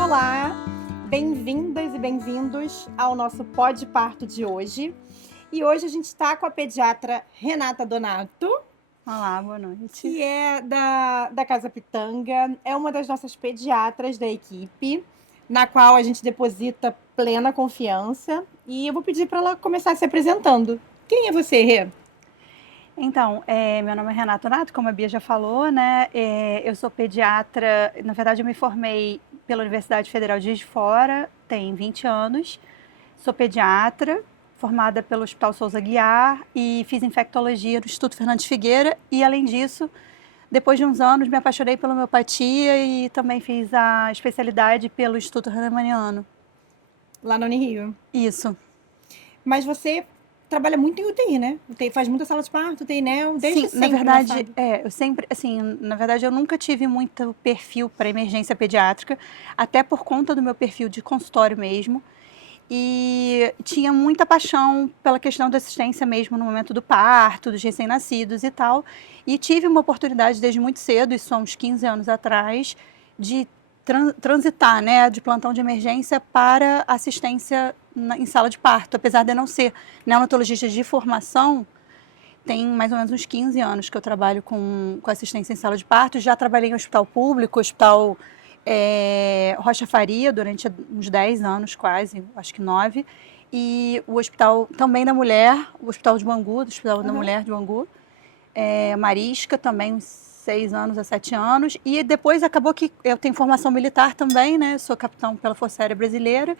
Olá, bem-vindas e bem-vindos ao nosso Pod Parto de hoje. E hoje a gente está com a pediatra Renata Donato, Olá, boa noite. que é da Casa Pitanga, é uma das nossas pediatras da equipe, na qual a gente deposita plena confiança. E eu vou pedir para ela começar se apresentando. Quem é você, Rê? Então, meu nome é Renata Donato, como a Bia já falou, né? Eu sou pediatra, na verdade eu me formei pela Universidade Federal de Juiz de Fora, tem 20 anos. Sou pediatra, formada pelo Hospital Souza Aguiar e fiz infectologia no Instituto Fernandes Figueira e, além disso, depois de uns anos me apaixonei pela homeopatia e também fiz a especialidade pelo Instituto Hahnemanniano. Lá no Unirio. Isso. Mas você trabalha muito em UTI, né? Faz muita sala de parto, UTI, né? Desde Sim, na sempre, verdade, eu sempre, assim, na verdade eu nunca tive muito perfil para emergência pediátrica, até por conta do meu perfil de consultório mesmo, e tinha muita paixão pela questão da assistência mesmo no momento do parto, dos recém-nascidos e tal, e tive uma oportunidade desde muito cedo, isso há uns 15 anos atrás, de transitar, né, de plantão de emergência para assistência em sala de parto, apesar de eu não ser neonatologista de formação. Tem mais ou menos uns 15 anos que eu trabalho com assistência em sala de parto. Já trabalhei em hospital público, hospital Rocha Faria, durante uns 10 anos quase, acho que 9. E o hospital também da mulher, o hospital de Bangu, do Hospital da Mulher de Bangu. Marisca também, uns 6 anos a 7 anos. E depois acabou que eu tenho formação militar também, né? Sou capitão pela Força Aérea Brasileira.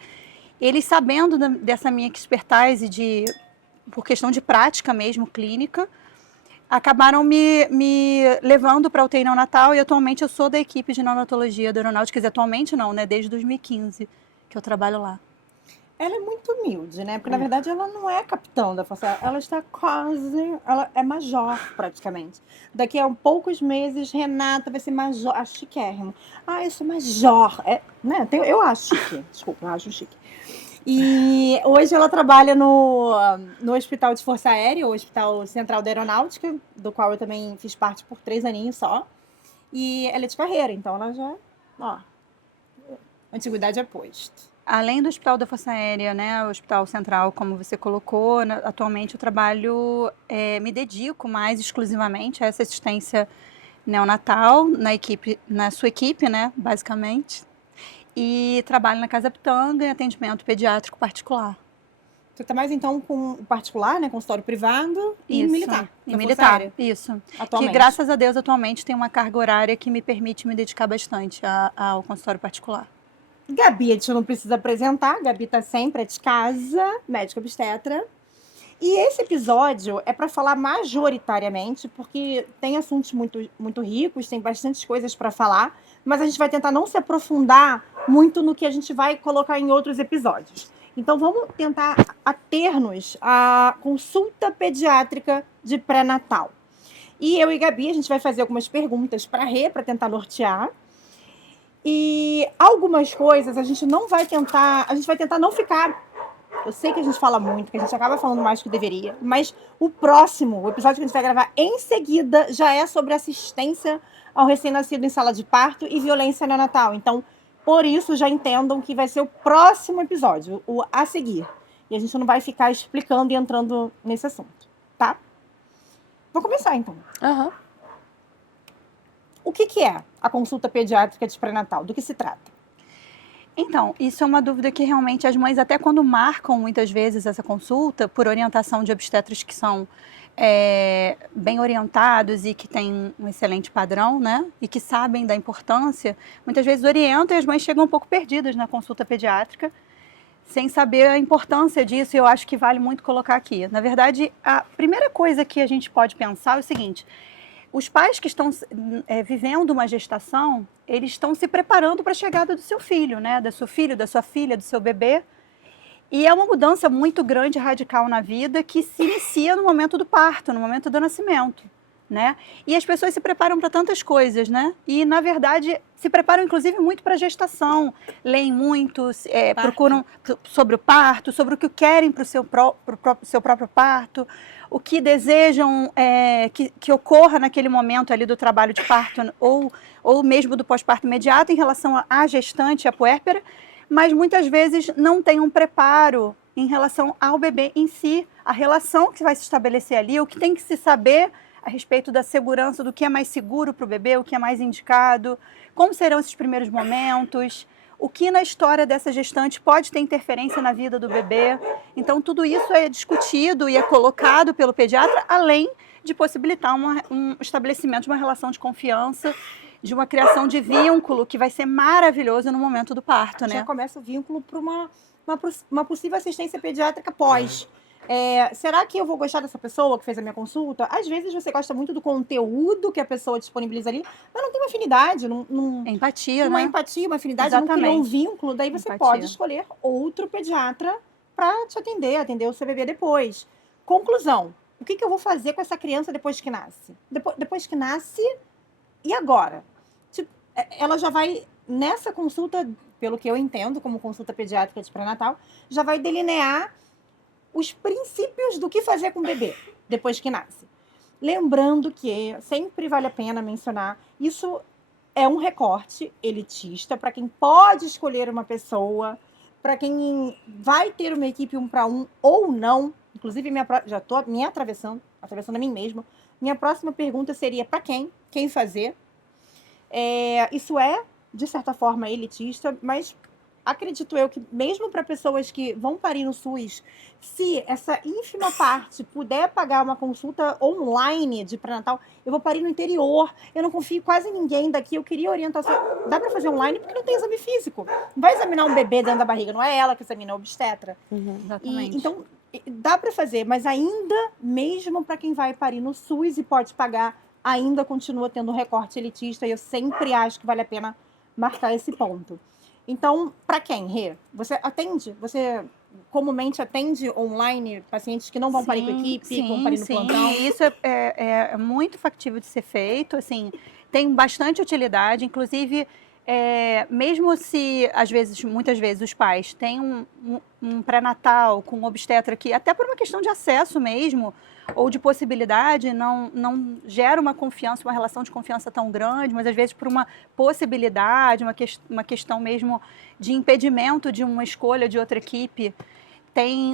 Eles, sabendo dessa minha expertise por questão de prática mesmo, clínica, acabaram me levando para a UTI neonatal e atualmente eu sou da equipe de neonatologia da aeronáutica, quer dizer, atualmente não, né, desde 2015 que eu trabalho lá. Ela é muito humilde, né? Porque, na verdade, ela não é capitão da Força Aérea, ela está quase... Ela é major, praticamente. Daqui a poucos meses, Renata vai ser major. Acho chiquérrimo. Ah, eu sou major. Né? Eu acho chique. Desculpa, eu acho chique. E hoje ela trabalha no Hospital de Força Aérea, o Hospital Central da Aeronáutica, do qual eu também fiz parte por 3 aninhos só. E ela é de carreira, então ela já... Ó, antiguidade é posto. Além do Hospital da Força Aérea, né, o Hospital Central, como você colocou, atualmente eu trabalho, me dedico mais exclusivamente a essa assistência neonatal na sua equipe, né, basicamente, e trabalho na Casa Pitanga em atendimento pediátrico particular. Você está mais, então, com o particular, né? Consultório privado e Isso, militar. e militar, isso. Atualmente. Que, graças a Deus, atualmente tem uma carga horária que me permite me dedicar bastante ao consultório particular. Gabi, a gente não precisa apresentar. Gabi está sempre de casa, médica obstetra. E esse episódio é para falar majoritariamente, porque tem assuntos muito, muito ricos, tem bastante coisas para falar, mas a gente vai tentar não se aprofundar muito no que a gente vai colocar em outros episódios. Então, vamos tentar ater-nos à consulta pediátrica de pré-natal. E eu e Gabi, a gente vai fazer algumas perguntas para a Rê, para tentar nortear. E algumas coisas a gente vai tentar não ficar... Eu sei que a gente fala muito, que a gente acaba falando mais do que deveria, mas o episódio que a gente vai gravar em seguida, já é sobre assistência ao recém-nascido em sala de parto e violência neonatal. Então, por isso, já entendam que vai ser o próximo episódio, o a seguir. E a gente não vai ficar explicando e entrando nesse assunto, tá? Vou começar, então. Uhum. O que é a consulta pediátrica de pré-natal? Do que se trata? Então, isso é uma dúvida que realmente as mães, até quando marcam muitas vezes essa consulta, por orientação de obstetras que são bem orientados e que têm um excelente padrão, né? E que sabem da importância, muitas vezes orientam e as mães chegam um pouco perdidas na consulta pediátrica, sem saber a importância disso, e eu acho que vale muito colocar aqui. Na verdade, a primeira coisa que a gente pode pensar é o seguinte: os pais que estão vivendo uma gestação, eles estão se preparando para a chegada do seu filho, né? Da sua filha, do seu bebê. E é uma mudança muito grande, radical na vida, que se inicia no momento do parto, no momento do nascimento. né? E as pessoas se preparam para tantas coisas, né? E, na verdade, se preparam, inclusive, muito para a gestação. Leem muito, procuram sobre o parto, sobre o que querem para o seu próprio parto, o que desejam que ocorra naquele momento ali do trabalho de parto ou mesmo do pós-parto imediato em relação à gestante, à puérpera, mas muitas vezes não tem um preparo em relação ao bebê em si, a relação que vai se estabelecer ali, o que tem que se saber a respeito da segurança, do que é mais seguro para o bebê, o que é mais indicado, como serão esses primeiros momentos, o que na história dessa gestante pode ter interferência na vida do bebê. Então, tudo isso é discutido e é colocado pelo pediatra, além de possibilitar um estabelecimento de uma relação de confiança, de uma criação de vínculo que vai ser maravilhoso no momento do parto, né? Já começa o vínculo para uma possível assistência pediátrica pós. Será que eu vou gostar dessa pessoa que fez a minha consulta? Às vezes você gosta muito do conteúdo que a pessoa disponibiliza ali, mas não tem uma afinidade, empatia, uma né? empatia, uma afinidade, Exatamente. não criou um vínculo, daí você pode escolher outro pediatra para te atender o seu bebê depois. Conclusão, o que eu vou fazer com essa criança depois que nasce? Depois que nasce, e agora? Tipo, ela já vai, nessa consulta, pelo que eu entendo, como consulta pediátrica de pré-natal, já vai delinear os princípios do que fazer com o bebê depois que nasce. Lembrando que sempre vale a pena mencionar, isso é um recorte elitista para quem pode escolher uma pessoa, para quem vai ter uma equipe 1 para 1 ou não. Inclusive, já estou me atravessando a mim mesma. Minha próxima pergunta seria para quem fazer. Isso é, de certa forma, elitista, mas acredito eu que mesmo para pessoas que vão parir no SUS, se essa ínfima parte puder pagar uma consulta online de pré-natal, eu vou parir no interior, eu não confio quase em ninguém daqui, eu queria orientação. Dá para fazer online porque não tem exame físico. Não vai examinar um bebê dentro da barriga, não é ela que examina, é o obstetra. Exatamente. Então, dá para fazer, mas ainda, mesmo para quem vai parir no SUS e pode pagar, ainda continua tendo um recorte elitista e eu sempre acho que vale a pena marcar esse ponto. Então, para quem, Rê? Você comumente atende online pacientes que não vão parir com a equipe, vão parir no plantão? Isso é muito factível de ser feito, assim, tem bastante utilidade, inclusive, mesmo se, muitas vezes, os pais têm um pré-natal com um obstetra que, até por uma questão de acesso mesmo, ou de possibilidade, não gera uma confiança, uma relação de confiança tão grande, mas às vezes por uma possibilidade, uma questão mesmo de impedimento de uma escolha de outra equipe,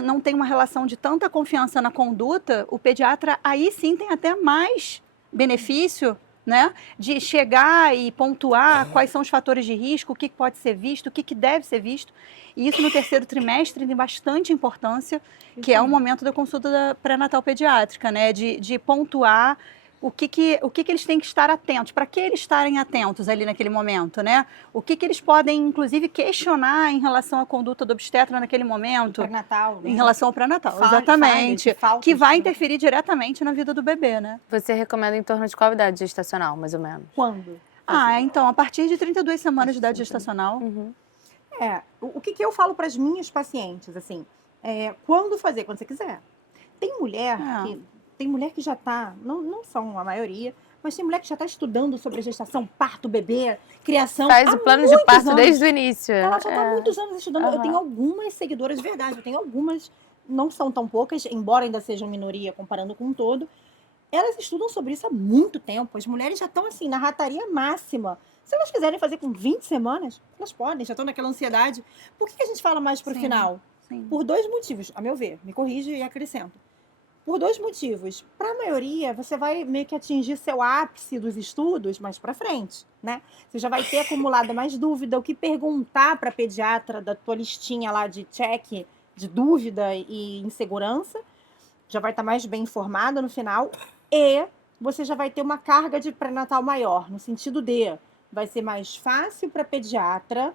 não tem uma relação de tanta confiança na conduta, o pediatra aí sim tem até mais benefício, né, de chegar e pontuar quais são os fatores de risco, o que pode ser visto, o que deve ser visto. E isso no terceiro trimestre tem bastante importância, que é o momento da consulta da pré-natal pediátrica, né, de pontuar o que eles têm que estar atentos, para que eles estarem atentos ali naquele momento, né? O que eles podem, inclusive, questionar em relação à conduta do obstetra naquele momento. Pré-natal, né? Em relação ao pré-natal, exatamente. Que vai interferir diretamente na vida do bebê, né? Você recomenda em torno de qual idade gestacional, mais ou menos? Quando? Então, a partir de 32 semanas de idade gestacional. O que eu falo para as minhas pacientes, assim, quando fazer? Quando você quiser. Tem mulher que já está, não são a maioria, mas tem mulher que já está estudando sobre gestação, parto, bebê, criação. Faz o plano de parto desde o início. Ela já está há muitos anos estudando. Eu tenho algumas seguidoras de verdade, eu tenho algumas, não são tão poucas, embora ainda sejam minoria comparando com o todo. Elas estudam sobre isso há muito tempo. As mulheres já estão assim, na rataria máxima. Se elas quiserem fazer com 20 semanas, elas podem, já estão naquela ansiedade. Por que a gente fala mais para o final? Sim. Por 2 motivos, a meu ver, me corrige e acrescento. Por 2 motivos. Para a maioria, você vai meio que atingir seu ápice dos estudos mais para frente, né? Você já vai ter acumulado mais dúvida, o que perguntar para a pediatra da tua listinha lá de check, de dúvida e insegurança, já vai estar mais bem informada no final, e você já vai ter uma carga de pré-natal maior, no sentido de vai ser mais fácil para a pediatra,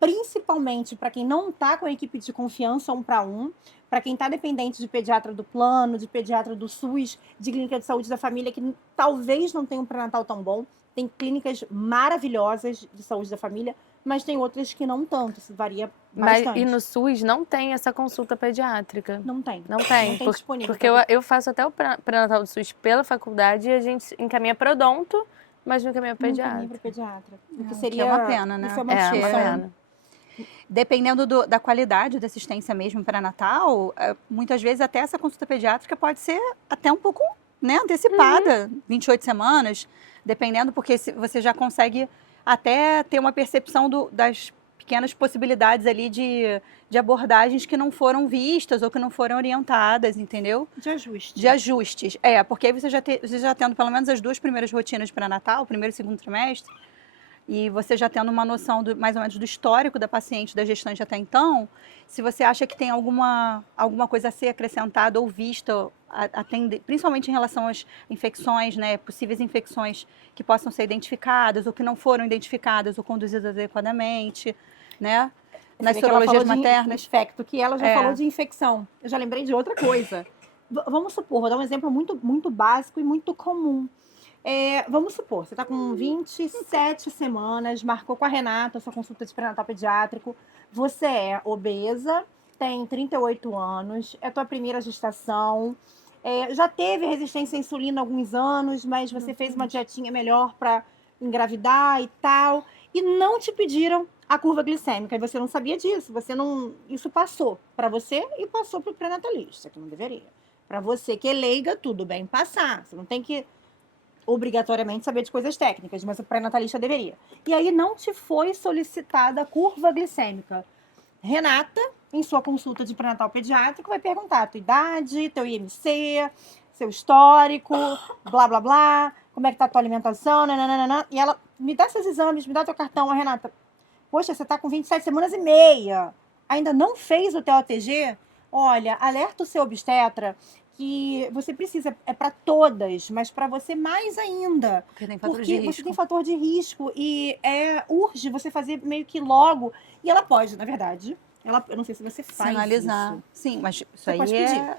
principalmente para quem não está com a equipe de confiança 1 para 1, para quem está dependente de pediatra do plano, de pediatra do SUS, de clínica de saúde da família, que talvez não tenha um pré-natal tão bom. Tem clínicas maravilhosas de saúde da família, mas tem outras que não tanto, isso varia Mas, bastante. e no SUS não tem essa consulta pediátrica. Não tem. Não tem, Disponível. porque eu faço até o pré-natal do SUS pela faculdade e a gente encaminha para odonto, mas não encaminha para Não encaminha pediatra. pra pediatra. O que Que seria... é uma pena, né? Isso é uma É, uma discussão. pena. Dependendo da qualidade da assistência mesmo pré-natal, muitas vezes até essa consulta pediátrica pode ser até um pouco, né, antecipada, 28 semanas, dependendo, porque você já consegue até ter uma percepção das pequenas possibilidades ali de abordagens que não foram vistas ou que não foram orientadas, entendeu? De ajuste. De ajustes. Porque aí você já tendo pelo menos as 2 primeiras rotinas de pré-natal, primeiro e segundo trimestre, e você já tendo uma noção mais ou menos do histórico da paciente, da gestante até então, se você acha que tem alguma coisa a ser acrescentada ou vista, principalmente em relação às infecções, né, possíveis infecções que possam ser identificadas ou que não foram identificadas ou conduzidas adequadamente, né, nas Você vê que ela sorologias falou de maternas. infecto, que ela já É. falou de infecção. Eu já lembrei de outra coisa. Vamos supor, vou dar um exemplo muito, muito básico e muito comum. Vamos supor, você está com 27 semanas, marcou com a Renata a sua consulta de pré-natal pediátrico, você é obesa, tem 38 anos, é tua primeira gestação, já teve resistência à insulina há alguns anos, mas você fez uma dietinha melhor para engravidar e tal, e não te pediram a curva glicêmica, e você não sabia disso, isso passou para você e passou para o pré-natalista, que não deveria. Para você que é leiga, tudo bem passar, você não tem que obrigatoriamente saber de coisas técnicas, mas o pré-natalista deveria. E aí não te foi solicitada a curva glicêmica. Renata, em sua consulta de pré-natal pediátrico, vai perguntar a tua idade, teu IMC, seu histórico, blá, blá, blá, como é que tá a tua alimentação, nananana. E ela, me dá esses exames, me dá teu cartão. A Renata, poxa, você tá com 27 semanas e meia, ainda não fez o teu ATG? Olha, alerta o seu obstetra que você precisa, é para todas, mas para você mais ainda. Porque tem fator de Porque risco. você tem fator de risco e urge você fazer meio que logo. E ela pode, na verdade. Eu não sei se você faz Sinalizar. isso. Sim, mas isso Você aí pode pedir. Pode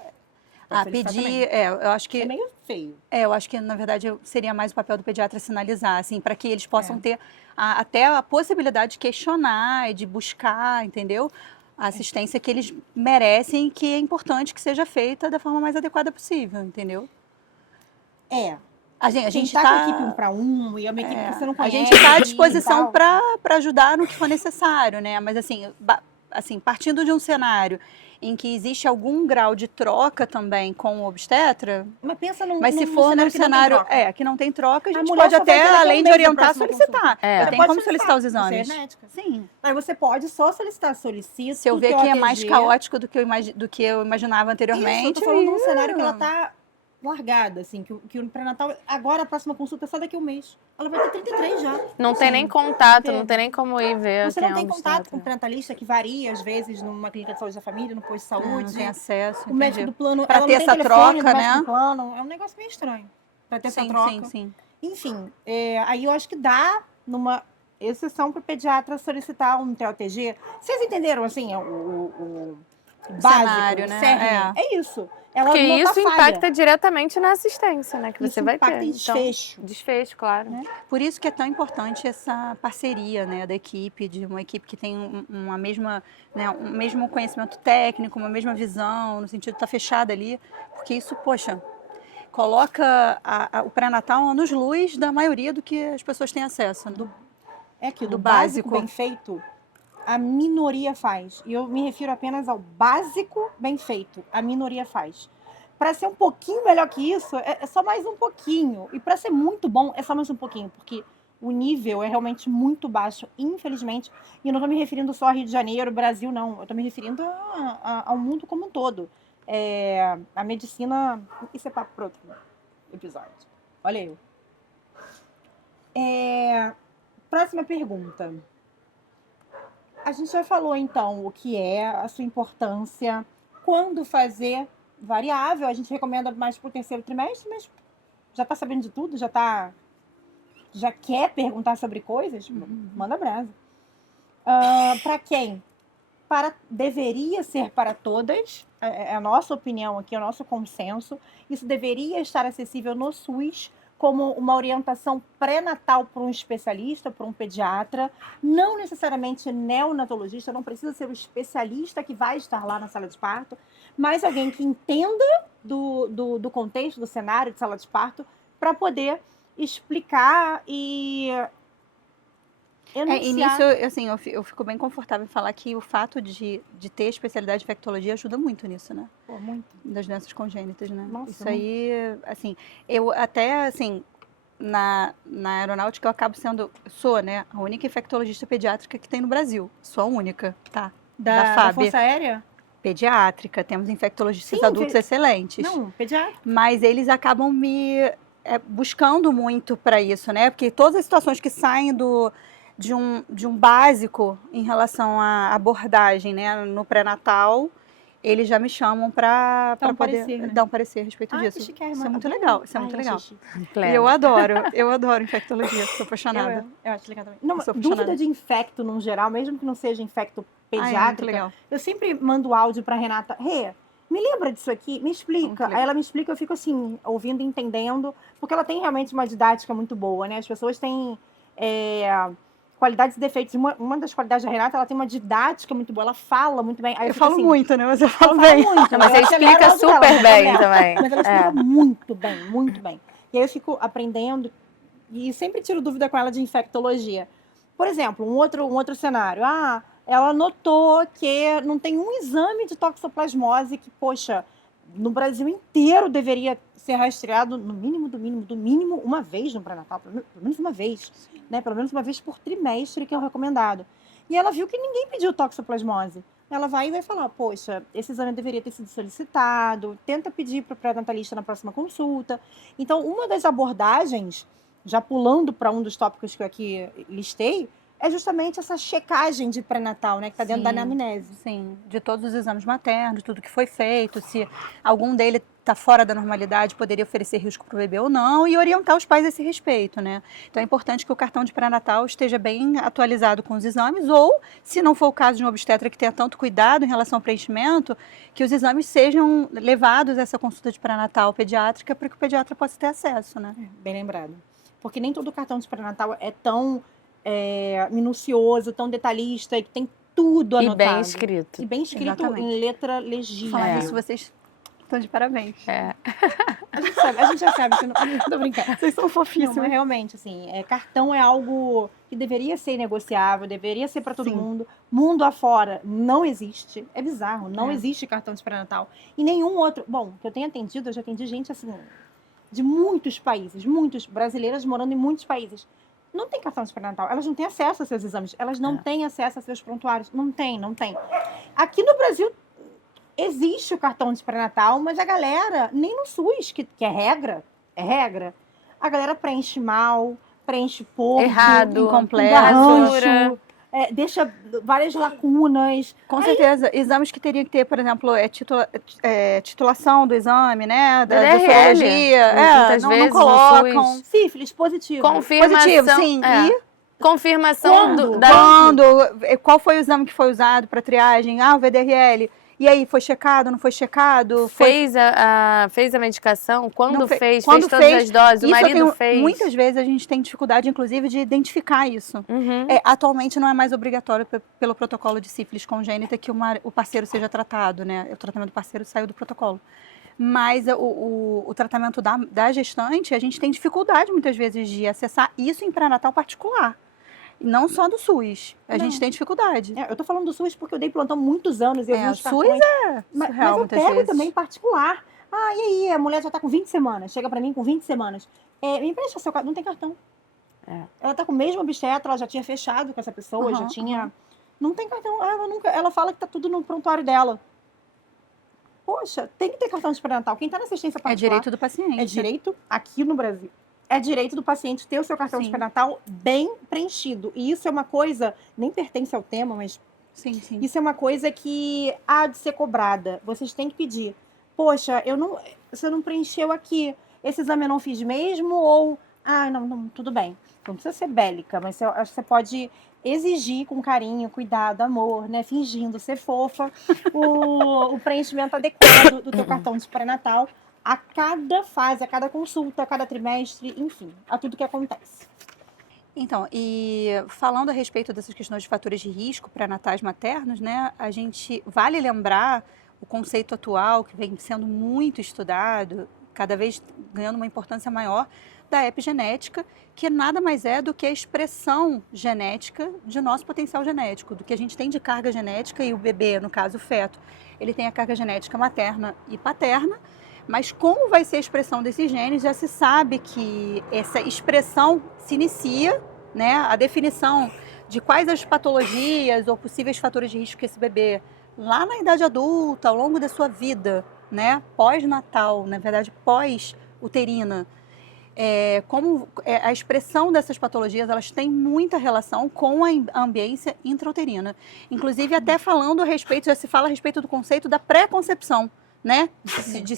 solicitar pedir, também. eu acho que É meio feio. eu acho que, na verdade, seria mais o papel do pediatra sinalizar, assim, para que eles possam ter até a possibilidade de questionar e de buscar, entendeu? A assistência que eles merecem e que é importante que seja feita da forma mais adequada possível, entendeu? A gente gente tá com a equipe 1 para 1 e é uma equipe que você não A conhece. gente está à e disposição tal. para ajudar no que for necessário, né? Mas assim, partindo de um cenário em que existe algum grau de troca também com o obstetra, Mas pensa num mas se for cenário num que não tem cenário troca. que não tem troca, a A gente mulher pode só vai até, ter daqui a um além de mês a orientar, próxima solicitar. É. Já Você tem pode como solicitar os solicitar, exames. Você é médica. Sim. Aí você pode só solicitar, solicita. Se eu ver teu que é mais ATG. caótico do que eu imaginava anteriormente. Isso, eu tô falando de um cenário que ela tá largada, assim, que o pré-natal, agora a próxima consulta é só daqui a um mês. Ela vai ter 33 já. Não tem Sim. nem contato, Entende? não tem nem como ir ver Você quem não é tem o contato com o obstetra. pré-natalista, que varia, às vezes, numa clínica de saúde da família, no posto de saúde. Não tem acesso. O médico do plano, Pra ela ter não tem essa telefone troca, do médico né? do plano. É um negócio meio estranho. Pra ter essa Sim, troca. sim. Enfim, aí eu acho que dá numa exceção para o pediatra solicitar um TOTG. Vocês entenderam, assim, o básico, cenário, o né? cerne? É isso. Ela Porque não isso tá falha. impacta diretamente na assistência, né? Que Isso você vai impacta ter. em desfecho. Então, desfecho, claro. Né? Por isso que é tão importante essa parceria, né, da equipe, de uma equipe que tem uma mesma, né, um mesmo conhecimento técnico, uma mesma visão, no sentido de estar fechada ali, porque isso, poxa, coloca o pré-natal anos-luz da maioria do que as pessoas têm acesso. Né? É aquilo, Do o básico básico. bem feito, a minoria faz. E eu me refiro apenas ao básico bem feito, a minoria faz. Para ser um pouquinho melhor que isso, é só mais um pouquinho. E para ser muito bom, é só mais um pouquinho, porque o nível é realmente muito baixo, infelizmente. E eu não estou me referindo só ao Rio de Janeiro, Brasil, não. Eu estou me referindo ao mundo como um todo. A medicina... Isso é papo para outro episódio. Olha eu. Próxima pergunta. A gente já falou, então, o que é a sua importância, quando fazer variável. A gente recomenda mais para o terceiro trimestre, mas já está sabendo de tudo? Já quer perguntar sobre coisas? Manda brasa. Para quem? Deveria ser para todas, é a nossa opinião aqui, é o nosso consenso. Isso deveria estar acessível no SUS, como uma orientação pré-natal para um especialista, para um pediatra, não necessariamente neonatologista, não precisa ser o especialista que vai estar lá na sala de parto, mas alguém que entenda do contexto, do cenário de sala de parto, para poder explicar e enunciar. E nisso, assim, eu fico bem confortável em falar que o fato de ter especialidade de infectologia ajuda muito nisso, né? Pô, muito. Das doenças congênitas, né? Nossa, Isso aí, assim, eu até, assim, na aeronáutica eu acabo sou, né, a única infectologista pediátrica que tem no Brasil. Sou a única, tá? Da FAB. Força Aérea? Pediátrica, temos infectologistas Sim, adultos excelentes. Não, pediatra. Mas eles acabam buscando muito para isso, né? Porque todas as situações que saem de um básico em relação à abordagem, né, no pré-natal, eles já me chamam para Dá um poder parecer, né? dar um parecer a respeito Ai, disso. que chiquérrima. Isso é muito Adoro. legal, isso é Ai, muito achei legal. chique. E eu adoro infectologia, sou apaixonada. Eu acho legal também. Não, mas Sou apaixonada. dúvida de infecto, no geral, mesmo que não seja infecto Ai, é muito pediátrica, legal. eu sempre mando áudio pra Renata. Rê, me lembra disso aqui? Me explica. Muito legal. Aí ela me explica, eu fico assim, ouvindo e entendendo, porque ela tem realmente uma didática muito boa, né? As pessoas têm qualidades e defeitos. Uma das qualidades da Renata, ela tem uma didática muito boa, ela fala muito bem. Aí Eu fico falo assim, muito, né? Mas eu ela falo fala bem. muito, Não, mas né? você Eu acelero explica o áudio dela, super não tem bem problema. também. Mas ela explica muito bem, muito bem. E aí eu fico aprendendo e sempre tiro dúvida com ela de infectologia. Por exemplo, um outro cenário. Ela notou que não tem um exame de toxoplasmose que, poxa, no Brasil inteiro deveria ser rastreado no mínimo, do mínimo, uma vez no pré-natal, pelo menos uma vez, né? Pelo menos uma vez por trimestre, que é o recomendado. E ela viu que ninguém pediu toxoplasmose. Ela vai e vai falar, poxa, esse exame deveria ter sido solicitado, tenta pedir para o pré-natalista na próxima consulta. Então, uma das abordagens, já pulando para um dos tópicos que eu aqui listei, é justamente essa checagem de pré-natal, né, que está dentro da Sim. anamnese. Sim, de todos os exames maternos, tudo que foi feito, se algum dele está fora da normalidade, poderia oferecer risco para o bebê ou não, e orientar os pais a esse respeito, né? Então é importante que o cartão de pré-natal esteja bem atualizado com os exames, ou, se não for o caso de um obstetra que tenha tanto cuidado em relação ao preenchimento, que os exames sejam levados a essa consulta de pré-natal pediátrica para que o pediatra possa ter acesso, né? Bem lembrado. Porque nem todo cartão de pré-natal é tão minucioso, tão detalhista, e que tem tudo E anotado. bem escrito. E bem escrito Exatamente. em letra legível. Falando isso, vocês estão de parabéns. A gente já sabe que não tô brincando. Vocês são Não, fofíssimos. mas realmente, assim, cartão é algo que deveria ser negociável, deveria ser para todo Sim. mundo. Mundo afora não existe. É bizarro, não existe cartão de pré-natal. E nenhum outro. Bom, que eu tenho atendido, eu já atendi gente assim, de muitos países, muitos brasileiras morando em muitos países. Não tem cartão de pré-natal, elas não têm acesso a seus exames, elas não têm acesso a seus prontuários. Não tem. Aqui no Brasil existe o cartão de pré-natal, mas a galera, nem no SUS, que é regra, a galera preenche mal, preenche pouco, Errado, incompleto, rasura. Deixa várias lacunas. Com certeza. Exames que teriam que ter, por exemplo, titulação do exame, né? Da DRL. sorologia. Muitas não vezes no colocam. SUS. Sífilis, positivo. Confirmação. Positivo, sim. E Confirmação qual foi o exame que foi usado para triagem? O VDRL. E aí, foi checado, não foi checado? Fez a medicação? Quando fez Quando todas as doses? O Isso marido fez? Muitas vezes a gente tem dificuldade, inclusive, de identificar isso. Uhum. Atualmente não é mais obrigatório pelo protocolo de sífilis congênita que o parceiro seja tratado, né? O tratamento do parceiro saiu do protocolo. Mas o tratamento da gestante, a gente tem dificuldade muitas vezes de acessar isso em pré-natal particular. Não só do SUS. A gente tem dificuldade. Eu tô falando do SUS porque eu dei plantão muitos anos. E eu vi os SUS cartões. Mas eu muitas pego vezes. também particular. E aí, a mulher já tá com 20 semanas. Chega pra mim com 20 semanas. Me empresta seu cartão. Não tem cartão. Ela tá com o mesmo obstetra, ela já tinha fechado com essa pessoa, já tinha... Não tem cartão. Ela fala que tá tudo no prontuário dela. Poxa, tem que ter cartão de pré-natal. Quem tá na assistência particular... É direito do paciente. É direito aqui no Brasil. É direito do paciente ter o seu cartão de pré-natal bem preenchido. E isso é uma coisa, nem pertence ao tema, mas sim. Isso é uma coisa que há de ser cobrada. Vocês têm que pedir. Poxa, você não preencheu aqui. Esse exame eu não fiz mesmo? Ou, não, tudo bem. Não precisa ser bélica, mas eu acho que você pode exigir com carinho, cuidado, amor, né? Fingindo ser fofa, o preenchimento adequado do teu cartão de pré-natal, a cada fase, a cada consulta, a cada trimestre, enfim, a tudo que acontece. Então, e falando a respeito dessas questões de fatores de risco pré-natais maternos, né, a gente vale lembrar o conceito atual que vem sendo muito estudado, cada vez ganhando uma importância maior, da epigenética, que nada mais é do que a expressão genética de nosso potencial genético, do que a gente tem de carga genética, e o bebê, no caso o feto, ele tem a carga genética materna e paterna, mas como vai ser a expressão desses genes, já se sabe que essa expressão se inicia, né, a definição de quais as patologias ou possíveis fatores de risco que esse bebê, lá na idade adulta, ao longo da sua vida, né, pós-natal, na verdade pós-uterina, a expressão dessas patologias, elas têm muita relação com a ambiência intrauterina. Inclusive, até falando a respeito, já se fala a respeito do conceito da pré-concepção, né? De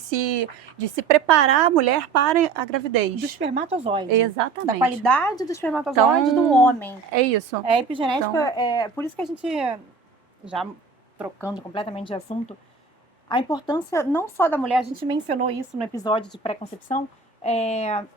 se preparar a mulher para a gravidez. Do espermatozoide. Exatamente. Da qualidade do espermatozoide do homem. É isso. É epigenética, por isso que a gente, já trocando completamente de assunto, a importância não só da mulher, a gente mencionou isso no episódio de pré-concepção,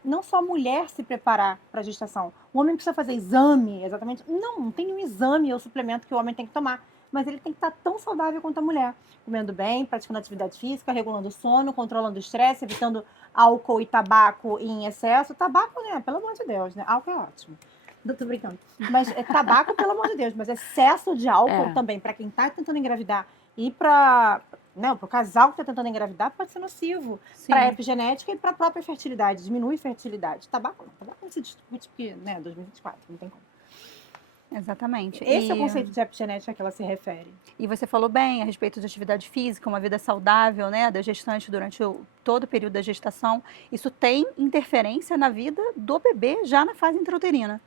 não só a mulher se preparar para a gestação. O homem precisa fazer exame, exatamente. Não tem um exame ou suplemento que o homem tem que tomar, mas ele tem que estar tão saudável quanto a mulher. Comendo bem, praticando atividade física, regulando o sono, controlando o estresse, evitando álcool e tabaco em excesso. Tabaco, né? Pelo amor de Deus, né? Álcool é ótimo. Tô brincando. Mas tabaco, pelo amor de Deus, mas excesso de álcool também, para quem está tentando engravidar e para o casal que está tentando engravidar, pode ser nocivo para a epigenética e para a própria fertilidade. Diminui a fertilidade. Tabaco não se discute porque, 2024, não tem como. Exatamente. Esse é o conceito de epigenética que ela se refere. E você falou bem a respeito de atividade física, uma vida saudável, né, da gestante durante todo o período da gestação. Isso tem interferência na vida do bebê já na fase intrauterina.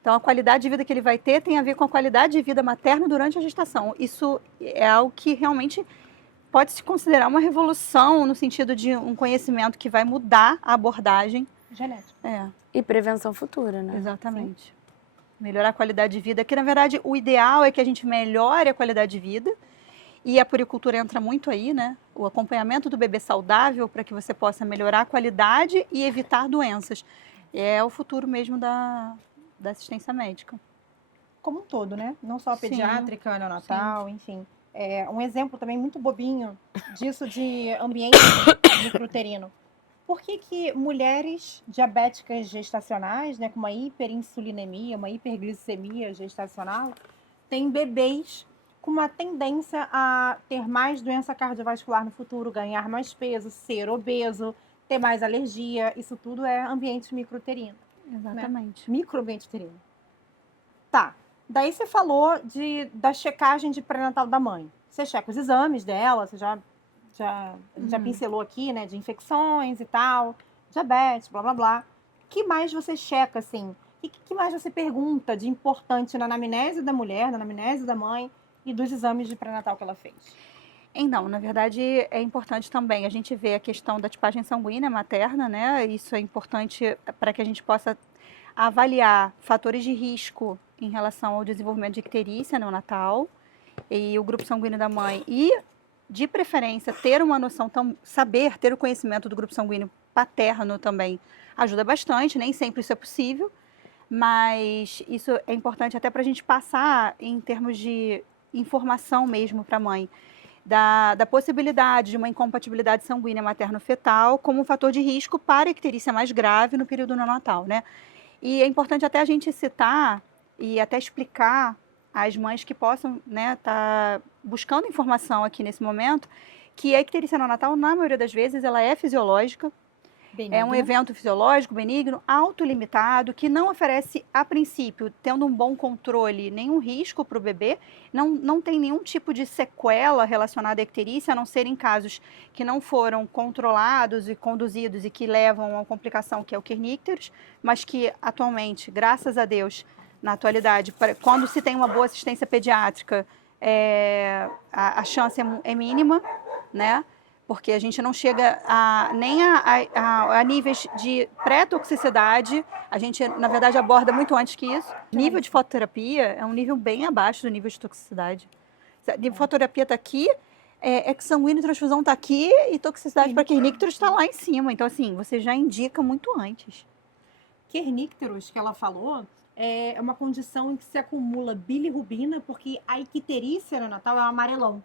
Então, a qualidade de vida que ele vai ter tem a ver com a qualidade de vida materna durante a gestação. Isso é algo que realmente pode se considerar uma revolução no sentido de um conhecimento que vai mudar a abordagem. Genética. E prevenção futura, né? Exatamente. Sim. Melhorar a qualidade de vida, que na verdade o ideal é que a gente melhore a qualidade de vida, e a puericultura entra muito aí, né? O acompanhamento do bebê saudável para que você possa melhorar a qualidade e evitar doenças. É o futuro mesmo da assistência médica. Como um todo, né? Não só a pediátrica, neonatal, enfim. Um exemplo também muito bobinho disso de ambiente intrauterino. Por que mulheres diabéticas gestacionais, né, com uma hiperinsulinemia, uma hiperglicemia gestacional, têm bebês com uma tendência a ter mais doença cardiovascular no futuro, ganhar mais peso, ser obeso, ter mais alergia? Isso tudo é ambiente microuterino. Exatamente. Né? Microambiente uterino. Tá. Daí você falou da checagem de pré-natal da mãe. Você checa os exames dela, você já pincelou aqui, né, de infecções e tal, diabetes, blá, blá, blá. O que mais você checa, assim? O que mais você pergunta de importante na anamnese da mulher, na anamnese da mãe e dos exames de pré-natal que ela fez? Então, na verdade, é importante também a gente ver a questão da tipagem sanguínea materna, né? Isso é importante para que a gente possa avaliar fatores de risco em relação ao desenvolvimento de icterícia neonatal e o grupo sanguíneo da mãe e, de preferência, ter uma noção, ter o conhecimento do grupo sanguíneo paterno também ajuda bastante, nem sempre isso é possível, mas isso é importante até para a gente passar em termos de informação mesmo para a mãe, da possibilidade de uma incompatibilidade sanguínea materno-fetal como um fator de risco para a icterícia mais grave no período neonatal, né? E é importante até a gente citar e até explicar às mães que possam, né, tá buscando informação aqui nesse momento, que a icterícia neonatal, na maioria das vezes, ela é fisiológica, benigno. É um evento fisiológico, benigno, autolimitado, que não oferece, a princípio, tendo um bom controle, nenhum risco para o bebê, não tem nenhum tipo de sequela relacionada à icterícia, a não ser em casos que não foram controlados e conduzidos e que levam a uma complicação que é o kernicterus, mas que atualmente, graças a Deus, na atualidade, quando se tem uma boa assistência pediátrica, a chance é mínima, né? Porque a gente não chega nem a níveis de pré-toxicidade, a gente, na verdade, aborda muito antes que isso. O nível de fototerapia é um nível bem abaixo do nível de toxicidade. A fototerapia está aqui, Exsanguíneo e transfusão tá aqui e toxicidade para kernícteros está lá em cima. Então, assim, você já indica muito antes. Kernícteros, que ela falou, é uma condição em que se acumula bilirrubina, porque a icterícia neonatal é o amarelão.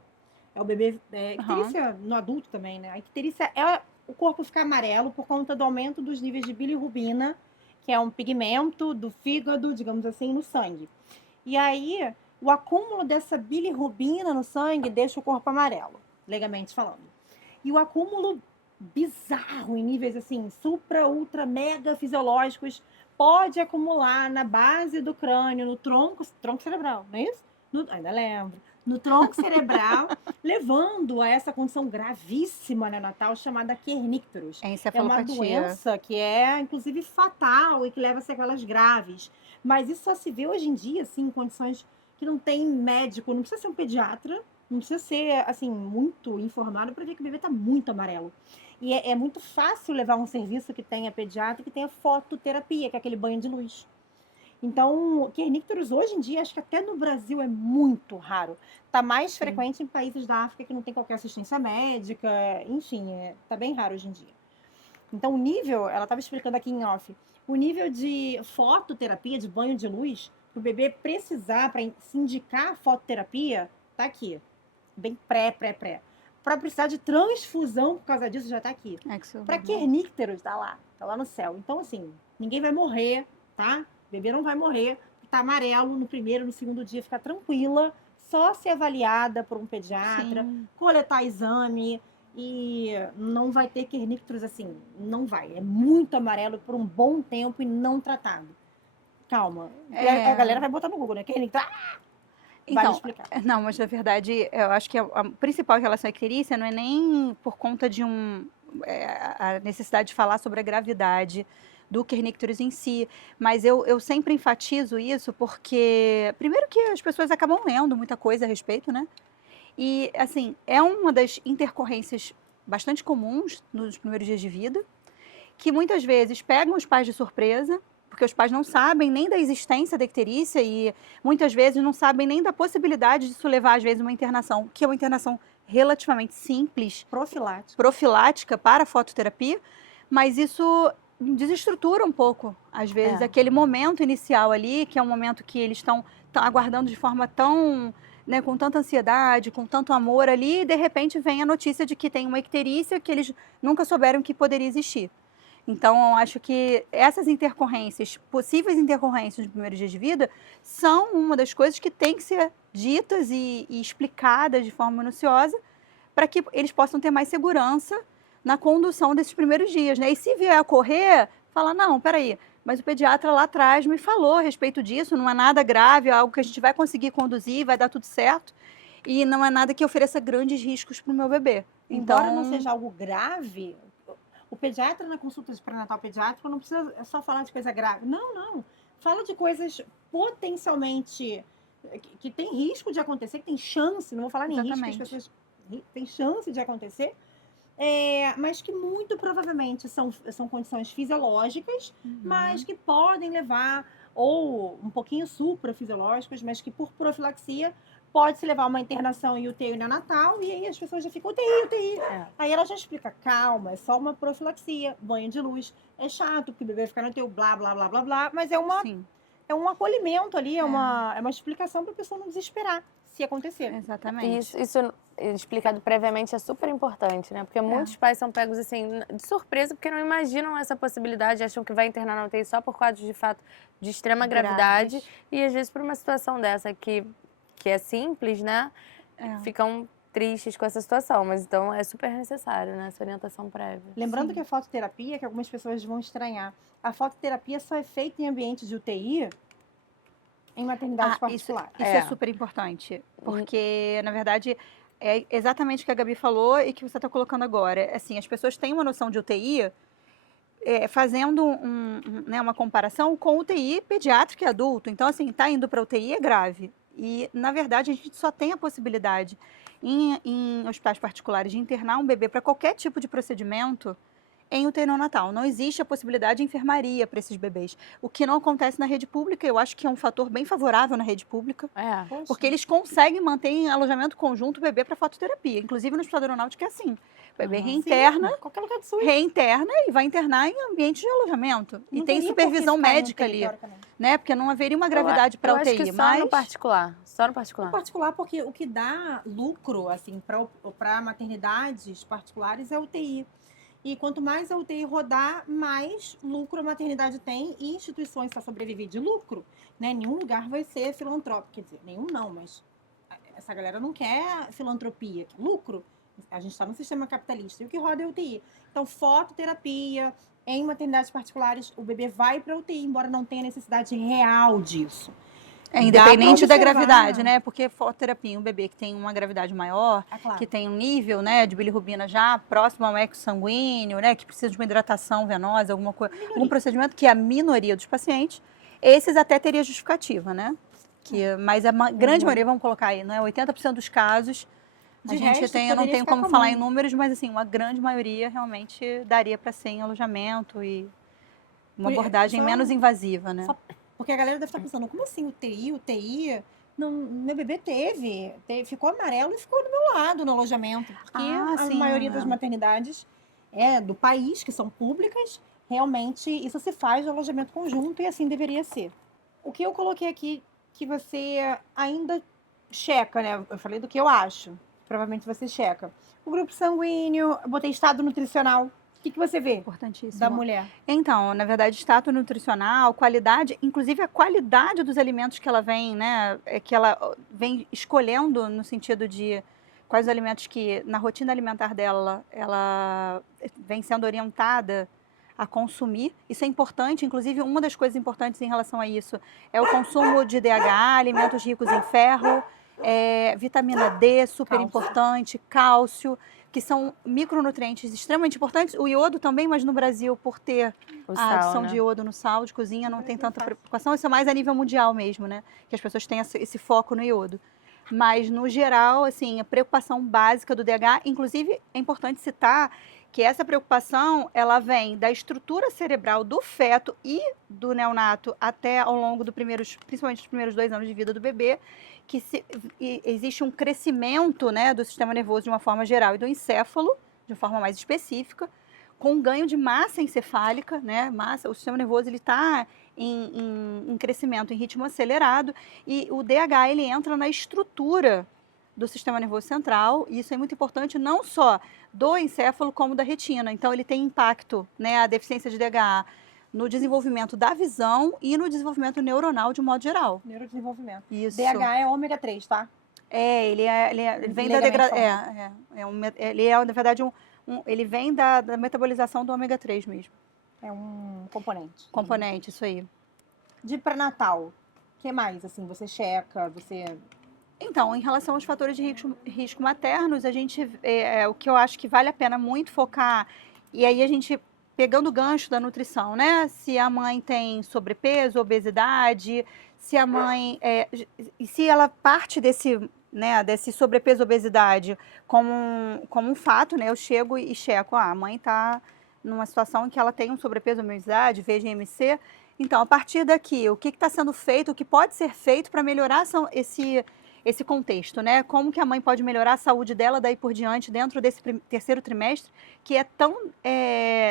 É o bebê. Icterícia no adulto também, né? A icterícia é o corpo ficar amarelo por conta do aumento dos níveis de bilirrubina, que é um pigmento do fígado, digamos assim, no sangue. E aí, o acúmulo dessa bilirrubina no sangue deixa o corpo amarelo, legalmente falando. E o acúmulo bizarro em níveis assim, supra, ultra, mega fisiológicos, pode acumular na base do crânio, no tronco cerebral, não é isso? Ainda lembro. No tronco cerebral, levando a essa condição gravíssima neonatal chamada kernícteros. É uma Encefalopatia. doença que é, inclusive, fatal e que leva a sequelas graves. Mas isso só se vê hoje em dia, assim, em condições que não tem médico, não precisa ser um pediatra, não precisa ser, assim, muito informado para ver que o bebê está muito amarelo. E é muito fácil levar um serviço que tenha pediatra, que tenha fototerapia, que é aquele banho de luz. Então, kernícteros hoje em dia, acho que até no Brasil é muito raro. Tá mais frequente em países da África que não tem qualquer assistência médica, enfim, tá bem raro hoje em dia. Então, o nível, ela estava explicando aqui em off, o nível de fototerapia, de banho de luz, para o bebê precisar, para se indicar fototerapia, tá aqui. Bem pré. Para precisar de transfusão por causa disso, já tá aqui. Para kernícteros, tá lá no céu. Então, assim, ninguém vai morrer, tá? O bebê não vai morrer, tá amarelo no primeiro, no segundo dia, fica tranquila, só ser avaliada por um pediatra, coletar exame e não vai ter kernícteros assim, não vai. É muito amarelo por um bom tempo e não tratado. Calma. A galera vai botar no Google, né? Kerníctero. Vai Então, explicar. não, mas na verdade, eu acho que a principal relação à icterícia não é nem por conta de a necessidade de falar sobre a gravidade do kernícteros em si, mas eu sempre enfatizo isso porque, primeiro que as pessoas acabam lendo muita coisa a respeito, né? E, assim, é uma das intercorrências bastante comuns nos primeiros dias de vida, que muitas vezes pegam os pais de surpresa, porque os pais não sabem nem da existência da icterícia e muitas vezes não sabem nem da possibilidade disso levar, às vezes, uma internação, que é uma internação relativamente simples, profilática para a fototerapia, mas isso desestrutura um pouco, às vezes, aquele momento inicial ali, que é um momento que eles estão aguardando de forma tão, né, com tanta ansiedade, com tanto amor ali, e de repente vem a notícia de que tem uma icterícia que eles nunca souberam que poderia existir. Então, eu acho que essas intercorrências, possíveis intercorrências de primeiros dias de vida, são uma das coisas que tem que ser ditas e explicadas de forma minuciosa para que eles possam ter mais segurança na condução desses primeiros dias, né? E se vier a ocorrer, fala, não, peraí, mas o pediatra lá atrás me falou a respeito disso, não é nada grave, é algo que a gente vai conseguir conduzir, vai dar tudo certo, e não é nada que ofereça grandes riscos para o meu bebê. Embora não seja algo grave, o pediatra na consulta de pré-natal pediátrico não precisa só falar de coisa grave. Não. Fala de coisas potencialmente que tem risco de acontecer, que tem chance, não vou falar nem risco, as pessoas têm chance de acontecer, mas que muito provavelmente são condições fisiológicas, mas que podem levar, ou um pouquinho suprafisiológicas, mas que por profilaxia pode-se levar uma internação em UTI neonatal, e aí as pessoas já ficam UTI. Aí ela já explica, calma, é só uma profilaxia, banho de luz. É chato, porque o bebê fica no UTI, blá, blá, blá, blá, blá, mas é um acolhimento ali, é uma explicação para a pessoa não desesperar, se acontecer. Exatamente. Isso explicado previamente é super importante, né? Porque muitos pais são pegos, assim, de surpresa, porque não imaginam essa possibilidade, acham que vai internar na UTI só por quadros, de fato, de extrema gravidade. E, às vezes, por uma situação dessa que é simples, né? Ficam tristes com essa situação, mas então é super necessário, né? Essa orientação prévia. Lembrando que a fototerapia, que algumas pessoas vão estranhar, a fototerapia só é feita em ambiente de UTI em maternidade particular. Isso é super importante, porque, na verdade, é exatamente o que a Gabi falou e que você está colocando agora. Assim, as pessoas têm uma noção de UTI fazendo uma comparação com UTI pediátrico e adulto. Então, assim, tá indo para UTI é grave. E, na verdade, a gente só tem a possibilidade em hospitais particulares de internar um bebê para qualquer tipo de procedimento em UTI neonatal. Não existe a possibilidade de enfermaria para esses bebês. O que não acontece na rede pública, eu acho que é um fator bem favorável na rede pública, É. porque eles conseguem manter em alojamento conjunto o bebê para fototerapia. Inclusive no hospital da aeronáutica é assim. O bebê reinterna, Sim, qualquer lugar do SUS. reinterna e vai internar em ambiente de alojamento. E Não tem teria por que supervisão ficar em médica UTI, ali, teoricamente. né? Porque não haveria uma gravidade para Eu acho UTI, que só mas no particular. Só no No particular. particular, porque o que dá lucro, assim, para maternidades particulares é a UTI. E quanto mais a UTI rodar, mais lucro a maternidade tem e instituições para sobreviver de lucro, né? Nenhum lugar vai ser filantrópico, quer dizer, nenhum não, mas essa galera não quer filantropia, quer lucro. A gente está no sistema capitalista e o que roda é a UTI. Então, fototerapia em maternidades particulares, o bebê vai para a UTI, embora não tenha necessidade real disso. independente da observar. gravidade, né? Porque fototerapia, um bebê que tem uma gravidade maior, É claro. que tem um nível, né, de bilirrubina já próximo ao eco sanguíneo, né, que precisa de uma hidratação venosa, alguma coisa, algum procedimento que é a minoria dos pacientes, esses até teria justificativa, né? Mas a grande maioria, vamos colocar aí, não é 80% dos casos. De A gente resto, tem, eu não poderia tenho ficar como falar em comum. números, mas assim, uma grande maioria realmente daria para ser em alojamento e uma Por- abordagem só- menos invasiva, né? só- Porque a galera deve estar pensando, como assim UTI? Não, meu bebê ficou amarelo e ficou do meu lado no alojamento. Porque Ah, a sim, maioria das é. maternidades do país, que são públicas, realmente isso se faz de alojamento conjunto e assim deveria ser. O que eu coloquei aqui que você ainda checa, né? Eu falei do que eu acho. Provavelmente você checa. O grupo sanguíneo, eu botei estado nutricional. O que você vê Importantíssimo. da mulher? Então, na verdade, status nutricional, qualidade, inclusive a qualidade dos alimentos que ela vem, né, que ela vem escolhendo no sentido de quais os alimentos que na rotina alimentar dela ela vem sendo orientada a consumir. Isso é importante, inclusive uma das coisas importantes em relação a isso é o consumo de DHA, alimentos ricos em ferro, vitamina D, super Cálcio. importante, cálcio, que são micronutrientes extremamente importantes. O iodo também, mas no Brasil, por ter O a sal, adição né? de iodo no sal de cozinha, não tem tanta Brasil preocupação. Isso é mais a nível mundial mesmo, né? Que as pessoas têm esse foco no iodo. Mas, no geral, assim, a preocupação básica do DH, inclusive, é importante citar que essa preocupação, ela vem da estrutura cerebral do feto e do neonato até ao longo principalmente dos primeiros 2 anos de vida do bebê, existe um crescimento, né, do sistema nervoso de uma forma geral e do encéfalo, de uma forma mais específica, com um ganho de massa encefálica, né, o sistema nervoso ele está em crescimento, em ritmo acelerado, e o DH ele entra na estrutura do sistema nervoso central, e isso é muito importante não só do encéfalo como da retina. Então ele tem impacto, né, a deficiência de DHA no desenvolvimento da visão e no desenvolvimento neuronal de um modo geral. Neurodesenvolvimento. Isso. DHA é ômega 3, tá? Ele vem da Legalmente degradação. Ele é, na verdade, ele vem da metabolização do ômega 3 mesmo. É um componente. Componente, isso aí. De pré-natal, o que mais, assim, você checa, Então, em relação aos fatores de risco maternos, a gente, o que eu acho que vale a pena muito focar, e aí a gente, pegando o gancho da nutrição, né? Se a mãe tem sobrepeso, obesidade, se a mãe, e se ela parte desse sobrepeso, obesidade como um fato, né? Eu chego e checo, a mãe está numa situação em que ela tem um sobrepeso, obesidade, VGMC. Então, a partir daqui, o que está sendo feito, o que pode ser feito para melhorar esse contexto, né? Como que a mãe pode melhorar a saúde dela daí por diante dentro desse terceiro trimestre, que é tão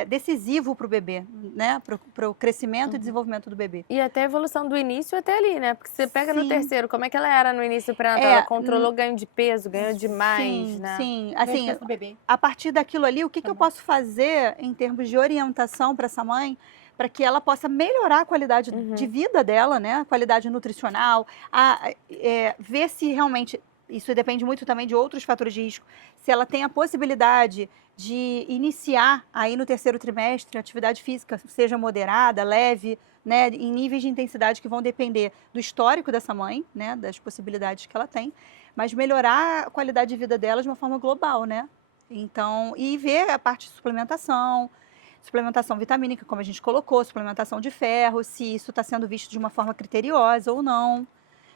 decisivo para o bebê, né? Para o crescimento e desenvolvimento do bebê. E até a evolução do início até ali, né? Porque você pega no Sim. terceiro, como é que ela era no início do pré-natal? Ela controlou ganho de peso, ganhou demais, Sim, né? sim. assim, Assim, do bebê. a partir daquilo ali, o que eu posso fazer em termos de orientação para essa mãe, para que ela possa melhorar a qualidade de vida dela, né? A qualidade nutricional, ver se realmente, isso depende muito também de outros fatores de risco, se ela tem a possibilidade de iniciar aí no terceiro trimestre atividade física, seja moderada, leve, né? Em níveis de intensidade que vão depender do histórico dessa mãe, né? Das possibilidades que ela tem, mas melhorar a qualidade de vida dela de uma forma global, né? Então, e ver a parte de suplementação vitamínica, como a gente colocou, suplementação de ferro, se isso está sendo visto de uma forma criteriosa ou não,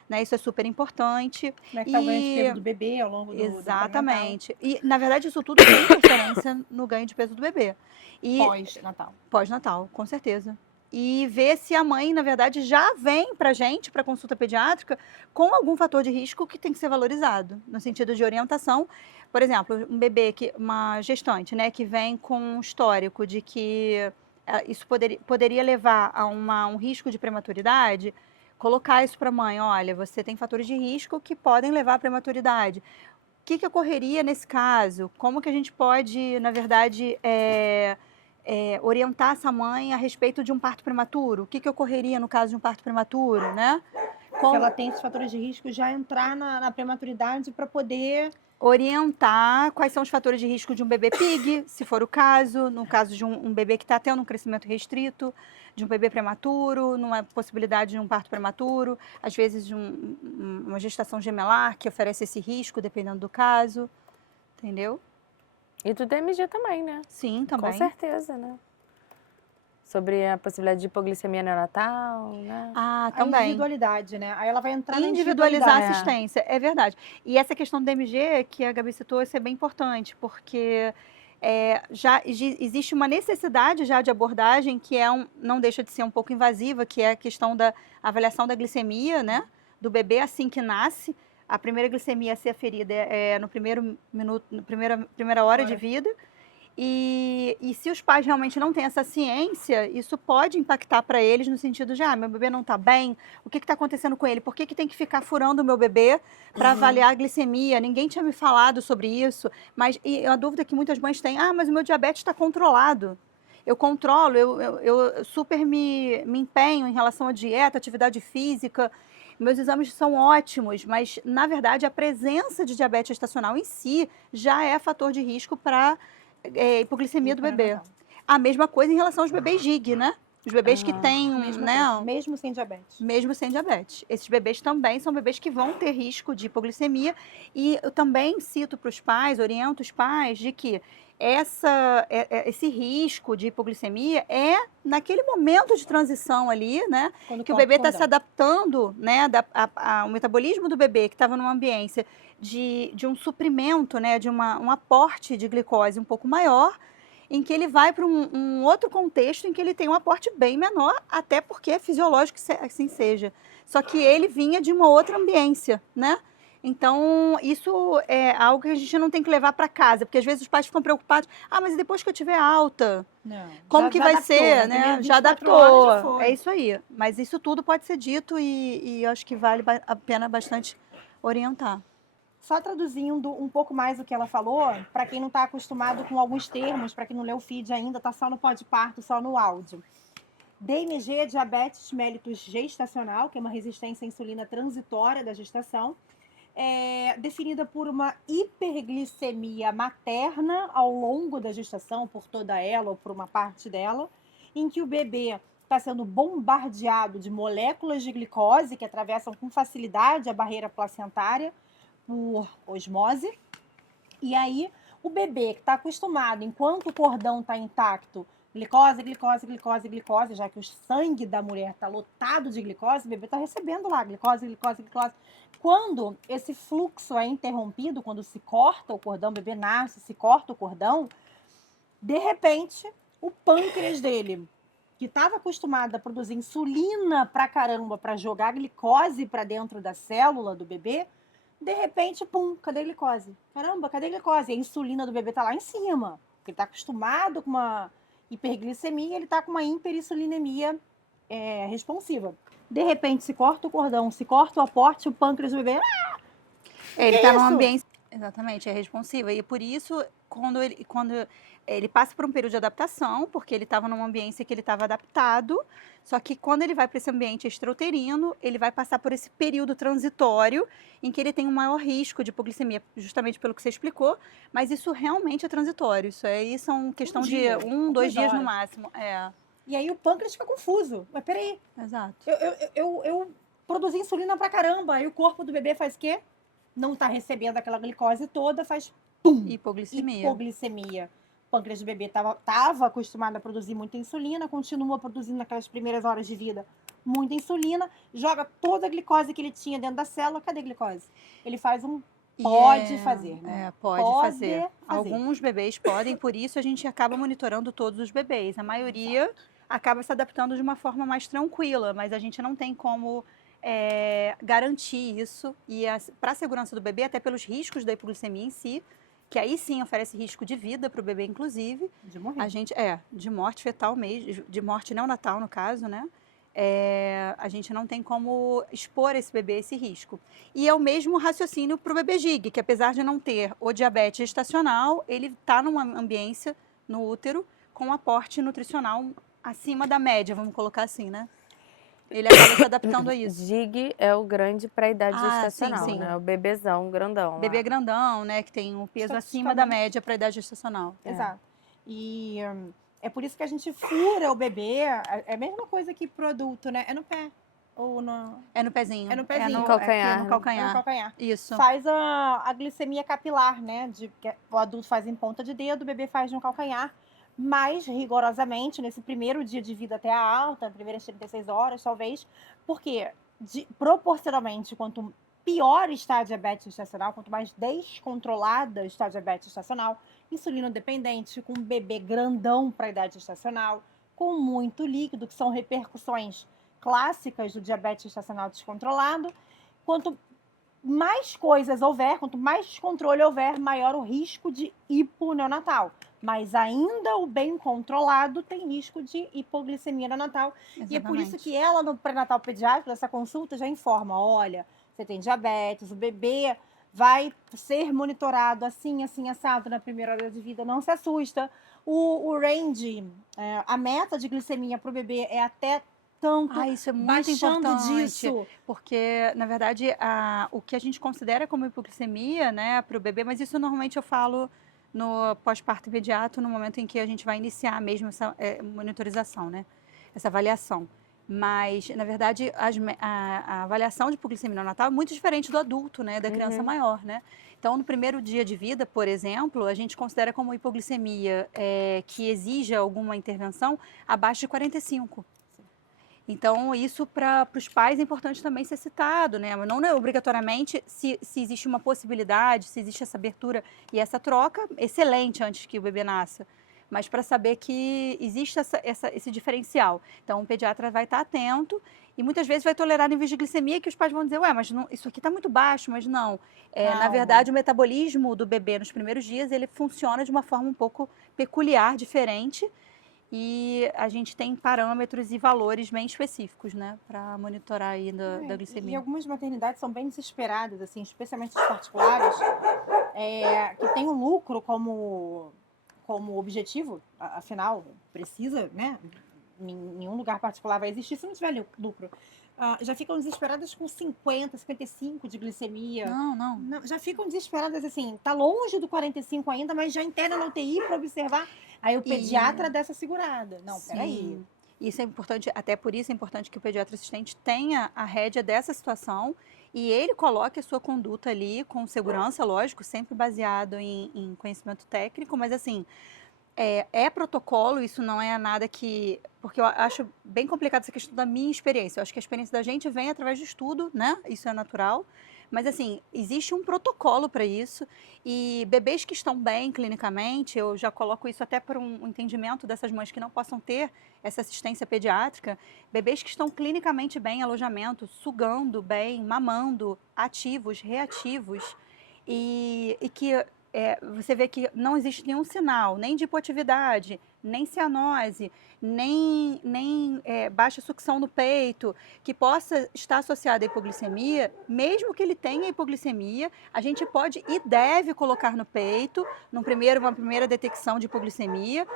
né? Isso é super importante. Como é que tá o ganho de E peso do bebê ao longo do pré-natal? exatamente. E, na verdade, isso tudo tem interferência no ganho de peso do bebê. E Pós-natal. pós-natal, com certeza. E ver se a mãe, na verdade, já vem pra gente, pra consulta pediátrica, com algum fator de risco que tem que ser valorizado, no sentido de orientação. Por exemplo, um bebê, uma gestante, né, que vem com um histórico de que isso poderia levar a um risco de prematuridade, colocar isso para a mãe, olha, você tem fatores de risco que podem levar à prematuridade. O que ocorreria nesse caso? Como que a gente pode, na verdade, orientar essa mãe a respeito de um parto prematuro? O que ocorreria no caso de um parto prematuro, né? Se ela tem esses fatores de risco, já entrar na prematuridade para poder orientar quais são os fatores de risco de um bebê PIG, se for o caso, no caso de um bebê que está tendo um crescimento restrito, de um bebê prematuro, numa possibilidade de um parto prematuro, às vezes de uma gestação gemelar que oferece esse risco, dependendo do caso, entendeu? E do DMG também, né? Sim, também. Com certeza, né? Sobre a possibilidade de hipoglicemia neonatal, né? Ah, a também. individualidade, né? Aí ela vai entrar na Individualizar a individualidade. assistência, é verdade. E essa questão do DMG, que a Gabi citou, isso é bem importante, porque já existe uma necessidade já de abordagem que não deixa de ser um pouco invasiva, que é a questão da avaliação da glicemia, né? Do bebê assim que nasce. A primeira glicemia a ser aferida é no primeiro minuto, na primeira hora de vida. E se os pais realmente não têm essa ciência, isso pode impactar para eles no sentido de, meu bebê não está bem, o que está acontecendo com ele? Por que tem que ficar furando o meu bebê para avaliar a glicemia? Ninguém tinha me falado sobre isso. Mas a dúvida que muitas mães têm, mas o meu diabetes está controlado. Eu controlo, eu super me empenho em relação à dieta, atividade física, meus exames são ótimos, mas, na verdade, a presença de diabetes gestacional em si já é fator de risco para hipoglicemia do bebê. A mesma coisa em relação aos bebês GIG, né? Os bebês que têm, né? Mesmo sem diabetes. Mesmo sem diabetes. Esses bebês também são bebês que vão ter risco de hipoglicemia. E eu também cito para os pais, oriento os pais de que esse risco de hipoglicemia é naquele momento de transição ali, né? Que o bebê está se adaptando, né? Ao metabolismo do bebê que estava numa ambiência de um suprimento, né? De um aporte de glicose um pouco maior, em que ele vai para um outro contexto em que ele tem um aporte bem menor, até porque é fisiológico que assim seja. Só que ele vinha de uma outra ambiência, né? Então, isso é algo que a gente não tem que levar para casa, porque às vezes os pais ficam preocupados, mas e depois que eu tiver alta? Não, como que vai adaptou, ser, né? Já adaptou. É isso aí. Mas isso tudo pode ser dito e eu acho que vale a pena bastante orientar. Só traduzindo um pouco mais o que ela falou, para quem não está acostumado com alguns termos, para quem não leu o feed ainda, está só no pós-parto, só no áudio. DMG é diabetes mellitus gestacional, que é uma resistência à insulina transitória da gestação, definida por uma hiperglicemia materna ao longo da gestação, por toda ela ou por uma parte dela, em que o bebê está sendo bombardeado de moléculas de glicose que atravessam com facilidade a barreira placentária, por osmose, e aí o bebê que está acostumado, enquanto o cordão está intacto, glicose, glicose, glicose, glicose, já que o sangue da mulher está lotado de glicose, o bebê está recebendo lá glicose, glicose, glicose. Quando esse fluxo é interrompido, quando se corta o cordão, o bebê nasce, se corta o cordão, de repente, o pâncreas dele, que estava acostumado a produzir insulina pra caramba, para jogar glicose para dentro da célula do bebê, de repente, pum, cadê a glicose? Caramba, cadê a glicose? A insulina do bebê tá lá em cima. Porque ele tá acostumado com uma hiperglicemia, ele tá com uma hiperinsulinemia responsiva. De repente, se corta o cordão, se corta o aporte, o pâncreas do bebê... Ele tá num ambiente... Exatamente, é responsiva. E por isso, quando ele passa por um período de adaptação, porque ele estava numa ambiência que ele estava adaptado, só que quando ele vai para esse ambiente extrauterino, ele vai passar por esse período transitório em que ele tem um maior risco de hipoglicemia, justamente pelo que você explicou, mas isso realmente é transitório. Isso aí são questão de 2 dias no máximo. E aí o pâncreas fica confuso. Mas peraí. Exato. Eu produzi insulina pra caramba, aí o corpo do bebê faz o quê? Não está recebendo aquela glicose toda, faz pum, hipoglicemia. O pâncreas do bebê estava acostumado a produzir muita insulina, continua produzindo naquelas primeiras horas de vida muita insulina, joga toda a glicose que ele tinha dentro da célula. Cadê a glicose? Ele faz um pode fazer, né? Pode fazer. Alguns bebês podem, por isso a gente acaba monitorando todos os bebês. A maioria acaba se adaptando de uma forma mais tranquila, mas a gente não tem como garantir isso. E para a segurança do bebê, até pelos riscos da hipoglicemia em si, que aí sim oferece risco de vida para o bebê, inclusive. De morrer. A gente, de morte fetal mesmo, de morte neonatal, no caso, né? A gente não tem como expor esse bebê a esse risco. E é o mesmo raciocínio para o bebê GIG, que apesar de não ter o diabetes gestacional, ele está numa ambiência no útero com um aporte nutricional acima da média, vamos colocar assim, né? Ele acaba se adaptando a isso. GIG é o grande para a idade gestacional, sim. né? O bebezão, grandão. Bebê grandão, né? Que tem um peso acima da média para a idade gestacional. Exato. E é por isso que a gente fura o bebê. É a mesma coisa que pro adulto, né? É no pé. Ou no... É no pezinho. É no pezinho. No calcanhar. No calcanhar. É no calcanhar. Isso. Faz a glicemia capilar, né? Que o adulto faz em ponta de dedo, o bebê faz no calcanhar. Mais rigorosamente, nesse primeiro dia de vida até a alta, primeiras 36 horas, talvez, porque proporcionalmente, quanto pior está a diabetes gestacional, quanto mais descontrolada está a diabetes gestacional, insulino dependente, com um bebê grandão para a idade gestacional, com muito líquido, que são repercussões clássicas do diabetes gestacional descontrolado, quanto mais coisas houver, quanto mais descontrole houver, maior o risco de hiponeonatal. Mas ainda o bem controlado tem risco de hipoglicemia neonatal. Exatamente. E é por isso que ela, no pré-natal pediátrico, essa consulta já informa, olha, você tem diabetes, o bebê vai ser monitorado assim, assim, assado na primeira hora de vida, não se assusta. O range, a meta de glicemia para o bebê é até tanto, isso é muito baixando importante, disso. porque, na verdade, o que a gente considera como hipoglicemia, né, para o bebê, mas isso normalmente eu falo no pós-parto imediato, no momento em que a gente vai iniciar mesmo essa monitorização, né, essa avaliação. Mas, na verdade, a avaliação de hipoglicemia neonatal é muito diferente do adulto, né, da criança maior, né. Então, no primeiro dia de vida, por exemplo, a gente considera como hipoglicemia que exija alguma intervenção abaixo de 45. Então, isso para os pais é importante também ser citado, né? Não obrigatoriamente, se existe uma possibilidade, se existe essa abertura e essa troca, excelente antes que o bebê nasça. Mas para saber que existe esse diferencial. Então, o pediatra vai estar atento e muitas vezes vai tolerar níveis de glicemia que os pais vão dizer, ué, mas isso aqui está muito baixo, mas não. Na verdade, o metabolismo do bebê nos primeiros dias, ele funciona de uma forma um pouco peculiar, diferente. E a gente tem parâmetros e valores bem específicos, né, para monitorar aí da glicemia. E algumas maternidades são bem desesperadas, assim, especialmente as particulares, que tem o lucro como objetivo, afinal, precisa, né? Nenhum lugar particular vai existir se não tiver lucro. Já ficam desesperadas com 50, 55 de glicemia. Não. Já ficam desesperadas assim, tá longe do 45 ainda, mas já interna na UTI para observar. Aí o pediatra dessa segurada. Não, peraí. Isso é importante, até por isso é importante que o pediatra assistente tenha a rédea dessa situação e ele coloque a sua conduta ali com segurança, lógico, sempre baseado em conhecimento técnico, mas assim, protocolo, isso não é nada que... Porque eu acho bem complicado essa questão da minha experiência. Eu acho que a experiência da gente vem através de estudo, né? Isso é natural. Mas, assim, existe um protocolo para isso e bebês que estão bem clinicamente, eu já coloco isso até para um entendimento dessas mães que não possam ter essa assistência pediátrica, bebês que estão clinicamente bem em alojamento, sugando bem, mamando, ativos, reativos e que você vê que não existe nenhum sinal, nem de hipoatividade, nem cianose, nem baixa sucção no peito, que possa estar associada à hipoglicemia, mesmo que ele tenha hipoglicemia, a gente pode e deve colocar no peito, uma primeira detecção de hipoglicemia,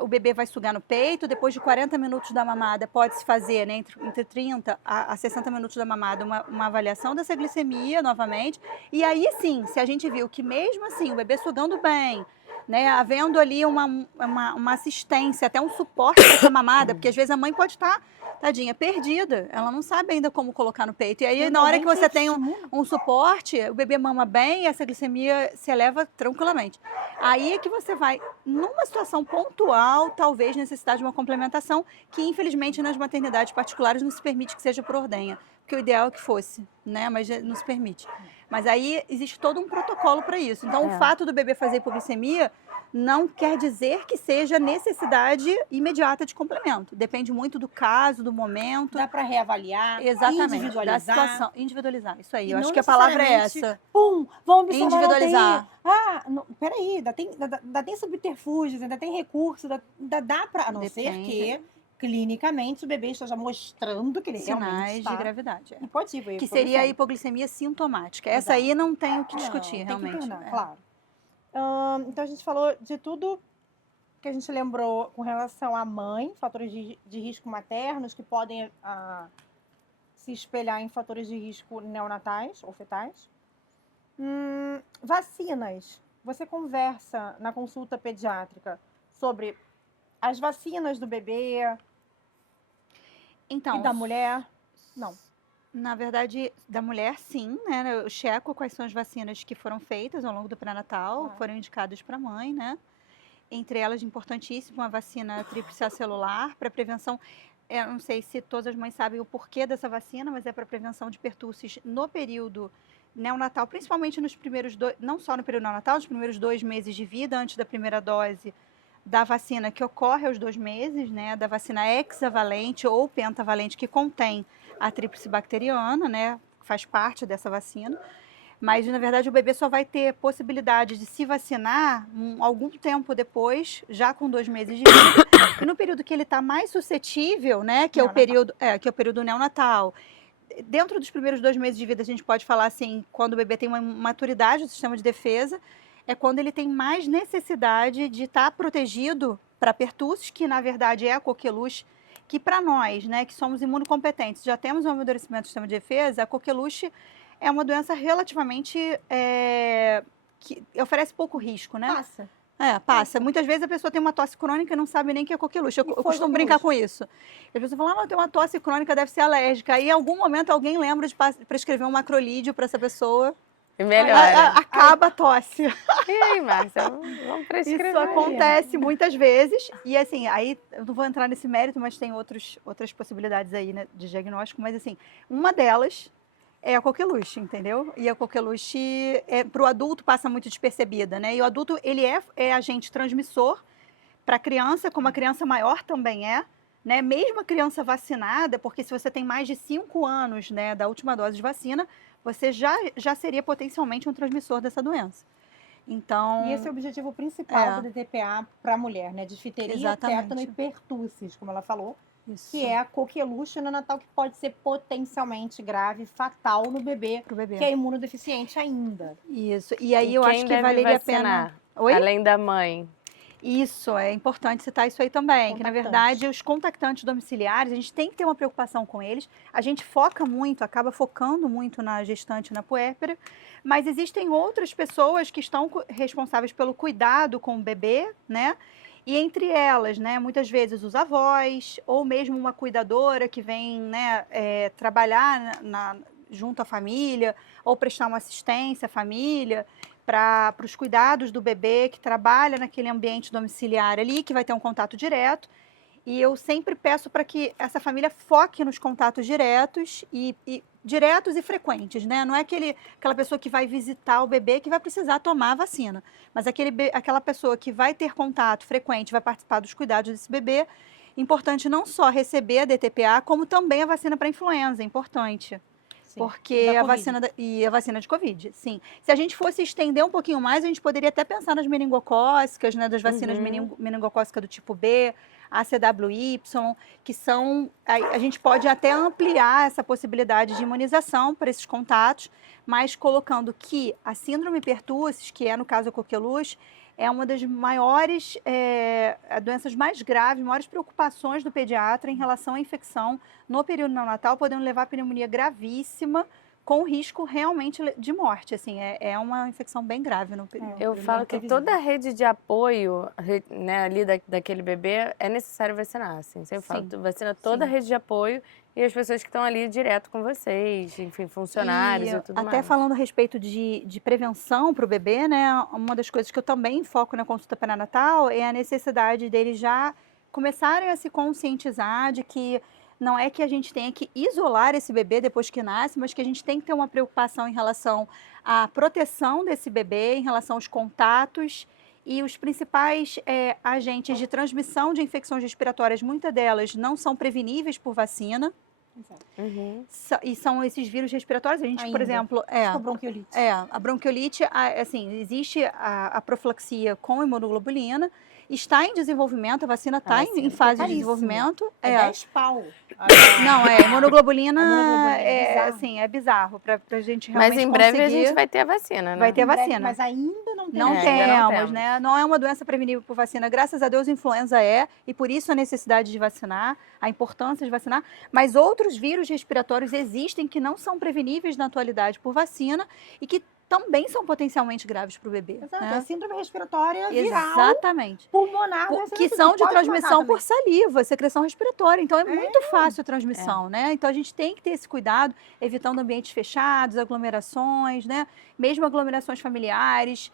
o bebê vai sugar no peito, depois de 40 minutos da mamada, pode-se fazer, né, entre 30 a 60 minutos da mamada, uma avaliação dessa glicemia novamente, e aí sim, se a gente viu que mesmo assim, o bebê sugando bem, né? Havendo ali uma assistência, até um suporte para essa mamada, porque às vezes a mãe pode estar, tadinha, perdida. Ela não sabe ainda como colocar no peito. E aí, na hora que você tem um suporte, o bebê mama bem e essa glicemia se eleva tranquilamente. Aí é que você vai, numa situação pontual, talvez necessitar de uma complementação, que infelizmente nas maternidades particulares não se permite que seja por ordenha. Porque o ideal é que fosse, né? Mas não se permite. Mas aí existe todo um protocolo para isso. Então, o fato do bebê fazer hipoglicemia não quer dizer que seja necessidade imediata de complemento. Depende muito do caso, do momento. Dá para reavaliar, Exatamente, individualizar. da situação. Individualizar, isso aí. E Eu não acho que a palavra é necessariamente, essa. Pum, vamos observar na Individualizar. UTI. Não, peraí, ainda tem subterfúgios, ainda tem recurso, ainda dá para, a não ser Depende. que clinicamente o bebê esteja mostrando que ele realmente Sinais está de gravidade. hipoativo. Que seria a hipoglicemia sintomática. Essa Exato. aí não tem o que Não, discutir, tem que realmente. internar, claro. Então a gente falou de tudo que a gente lembrou com relação à mãe, fatores de risco maternos que podem se espelhar em fatores de risco neonatais ou fetais. Vacinas. Você conversa na consulta pediátrica sobre as vacinas do bebê Então, e da mulher? Não. na verdade, da mulher, sim, né? Eu checo quais são as vacinas que foram feitas ao longo do pré-natal, foram indicadas para a mãe, né? Entre elas, importantíssimo, a vacina tríplice celular para prevenção. Eu não sei se todas as mães sabem o porquê dessa vacina, mas é para prevenção de pertussis no período neonatal, principalmente nos primeiros não só no período neonatal, nos primeiros 2 meses de vida, antes da primeira dose da vacina que ocorre aos 2 meses, né? Da vacina hexavalente ou pentavalente que contém a tríplice bacteriana, né? Faz parte dessa vacina. Mas, na verdade, o bebê só vai ter possibilidade de se vacinar algum tempo depois, já com 2 meses de vida. E no período que ele está mais suscetível, né, que é o período neonatal. Dentro dos primeiros 2 meses de vida, a gente pode falar assim, quando o bebê tem uma maturidade do sistema de defesa, é quando ele tem mais necessidade de estar protegido para pertussis, que na verdade é a coqueluche, que para nós, né, que somos imunocompetentes, já temos um amadurecimento do sistema de defesa, a coqueluche é uma doença relativamente que oferece pouco risco, né? Passa. Passa. Muitas vezes a pessoa tem uma tosse crônica e não sabe nem que é coqueluche. Eu costumo brincar com isso. As pessoas falam, ela tem uma tosse crônica, deve ser alérgica. Aí, em algum momento, alguém lembra de prescrever um macrolídeo para essa pessoa. E melhora. Acaba a tosse. E aí, Márcia, vamos prescrever. Isso acontece muitas vezes. E assim, aí eu não vou entrar nesse mérito, mas tem outras possibilidades aí, né, de diagnóstico. Mas assim, uma delas é a coqueluche, entendeu? E a coqueluche, para o adulto, passa muito despercebida, né? E o adulto, ele é agente transmissor para a criança, como a criança maior também é, né? Mesmo a criança vacinada, porque se você tem mais de 5 anos, né, da última dose de vacina, você já seria potencialmente um transmissor dessa doença. Então, E esse é o objetivo principal do DTPA para a mulher, né? Difteria, tétano e pertussis, como ela falou. Isso. Que é a coqueluche neonatal, que pode ser potencialmente grave, fatal no bebê, que é imunodeficiente ainda. Isso. E aí eu acho que valeria a pena. Oi? Além da mãe. Isso, é importante citar isso aí também, que na verdade os contactantes domiciliares, a gente tem que ter uma preocupação com eles, a gente acaba focando muito na gestante e na puérpera, mas existem outras pessoas que estão responsáveis pelo cuidado com o bebê, né? E entre elas, né, muitas vezes os avós, ou mesmo uma cuidadora que vem, né, trabalhar junto à família, ou prestar uma assistência à família, para os cuidados do bebê, que trabalha naquele ambiente domiciliar ali, que vai ter um contato direto. E eu sempre peço para que essa família foque nos contatos diretos diretos e frequentes, né? Não é aquela pessoa que vai visitar o bebê que vai precisar tomar a vacina, mas aquela pessoa que vai ter contato frequente, vai participar dos cuidados desse bebê. Importante não só receber a DTPA, como também a vacina para influenza, é importante. Sim, porque a vacina de Covid, sim. Se a gente fosse estender um pouquinho mais, a gente poderia até pensar nas meningocócicas, né, das vacinas meningocócicas do tipo B, ACWY, que são, a gente pode até ampliar essa possibilidade de imunização para esses contatos, mas colocando que a síndrome pertussis, que é no caso a coqueluche, é uma das maiores doenças mais graves, maiores preocupações do pediatra em relação à infecção no período neonatal, podendo levar a pneumonia gravíssima com risco realmente de morte, assim, é uma infecção bem grave. Eu falo que toda a rede de apoio, né, ali daquele bebê, é necessário vacinar, assim. Sempre falo, tu vacina toda a rede de apoio e as pessoas que estão ali direto com vocês, enfim, funcionários e tudo mais. Até falando a respeito de prevenção para o bebê, né, uma das coisas que eu também foco na consulta pré-natal é a necessidade deles já começarem a se conscientizar de que não é que a gente tenha que isolar esse bebê depois que nasce, mas que a gente tem que ter uma preocupação em relação à proteção desse bebê, em relação aos contatos e os principais agentes de transmissão de infecções respiratórias, muitas delas não são preveníveis por vacina. Exato. E são esses vírus respiratórios. A gente, por exemplo, a bronquiolite. A bronquiolite, assim, existe a profilaxia com imunoglobulina, está em desenvolvimento, a vacina está em fase de desenvolvimento. É 10 pau. Não, imunoglobulina é bizarro para a gente realmente Mas em breve conseguir. a gente vai ter a vacina, né? Vai ter a vacina. Mas ainda não temos. Não temos, né? Não é uma doença prevenível por vacina. Graças a Deus, a influenza e por isso a necessidade de vacinar, a importância de vacinar. Mas outros vírus respiratórios existem que não são preveníveis na atualidade por vacina e que também são potencialmente graves para o bebê. Exato, né? é síndrome respiratória viral, Exatamente. pulmonar, que são de transmissão por saliva, secreção respiratória. Então é muito fácil a transmissão, né? Então a gente tem que ter esse cuidado, evitando ambientes fechados, aglomerações, né? Mesmo aglomerações familiares,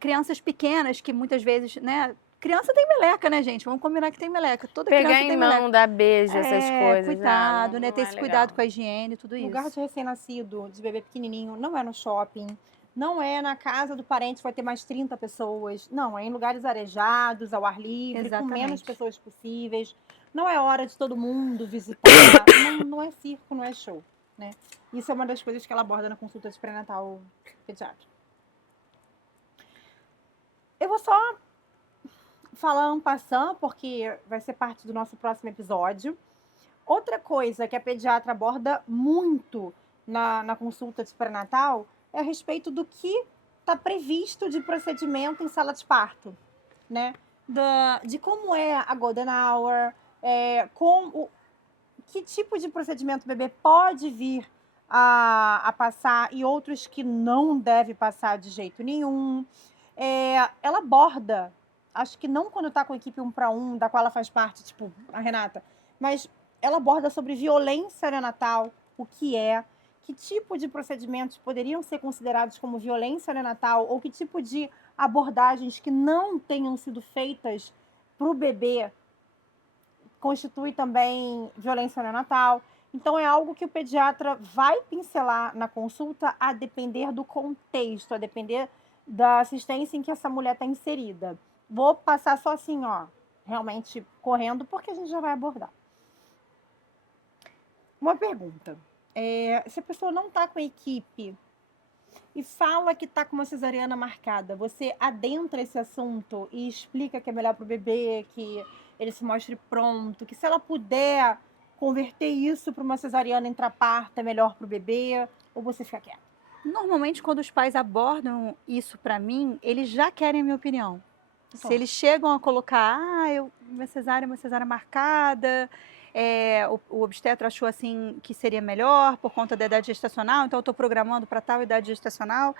crianças pequenas que muitas vezes, né? Criança tem meleca, né, gente? Vamos combinar que tem meleca. Toda Pegar criança tem meleca. em mão, dar beijo, essas coisas. Cuidado, né? Ter esse legal. cuidado com a higiene, tudo isso. Lugar de recém-nascido, de bebê pequenininho, não é no shopping, não é na casa do parente, vai ter mais 30 pessoas. Não, é em lugares arejados, ao ar livre, com menos pessoas possíveis. Não é hora de todo mundo visitar. não é circo, não é show, né? Isso é uma das coisas que ela aborda na consulta de pré-natal pediátrico. Eu vou só falar um passant, porque vai ser parte do nosso próximo episódio. Outra coisa que a pediatra aborda muito na consulta de pré-natal é a respeito do que está previsto de procedimento em sala de parto, né? De como é a golden hour, que tipo de procedimento o bebê pode vir a passar e outros que não deve passar de jeito nenhum. Ela aborda, acho que não quando está com a equipe 1 para 1, da qual ela faz parte, tipo a Renata, mas ela aborda sobre violência neonatal, o que tipo de procedimentos poderiam ser considerados como violência neonatal ou que tipo de abordagens que não tenham sido feitas para o bebê constitui também violência neonatal. Então, é algo que o pediatra vai pincelar na consulta a depender do contexto, a depender da assistência em que essa mulher está inserida. Vou passar só assim, realmente correndo, porque a gente já vai abordar. Uma pergunta. Se a pessoa não está com a equipe e fala que está com uma cesariana marcada, você adentra esse assunto e explica que é melhor para o bebê, que ele se mostre pronto, que se ela puder converter isso para uma cesariana intraparto é melhor para o bebê, ou você fica quieto? Normalmente, quando os pais abordam isso para mim, eles já querem a minha opinião. Se eles chegam a colocar, uma cesárea marcada, o obstetra achou assim que seria melhor por conta da idade gestacional, então eu estou programando para tal idade gestacional.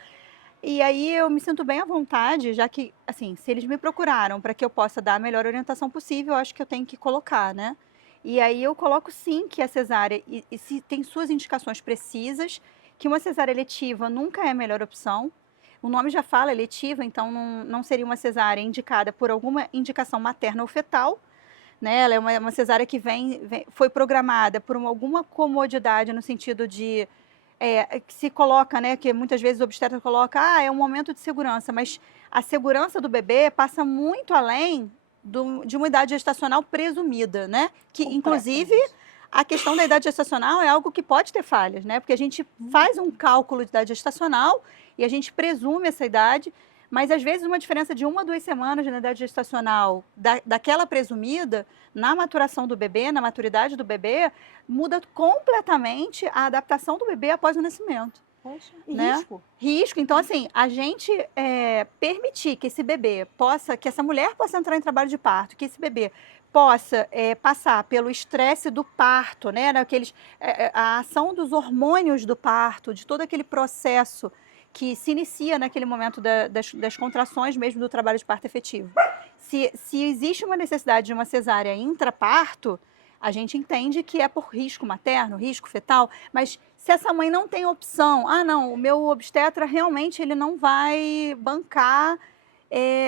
E aí eu me sinto bem à vontade, já que, assim, se eles me procuraram para que eu possa dar a melhor orientação possível, eu acho que eu tenho que colocar, né? E aí eu coloco sim que a cesárea, e se tem suas indicações precisas, que uma cesárea eletiva nunca é a melhor opção. O nome já fala eletiva, então não seria uma cesárea indicada por alguma indicação materna ou fetal, né? Ela é uma cesárea que foi programada por alguma comodidade no sentido de que se coloca, né? Que muitas vezes o obstetra coloca, é um momento de segurança, mas a segurança do bebê passa muito além de uma idade gestacional presumida, né? Que inclusive a questão da idade gestacional é algo que pode ter falhas, né? Porque a gente faz um cálculo de idade gestacional e a gente presume essa idade, mas às vezes uma diferença de 1 a 2 semanas na idade gestacional daquela presumida, na maturação do bebê, na maturidade do bebê, muda completamente a adaptação do bebê após o nascimento. Poxa, e né? Risco. Então, assim, a gente permitir que esse bebê que essa mulher possa entrar em trabalho de parto, que esse bebê possa passar pelo estresse do parto, né? A ação dos hormônios do parto, de todo aquele processo que se inicia naquele momento das contrações mesmo do trabalho de parto efetivo. Se existe uma necessidade de uma cesárea intraparto, a gente entende que é por risco materno, risco fetal, mas se essa mãe não tem opção, não, o meu obstetra realmente ele não vai bancar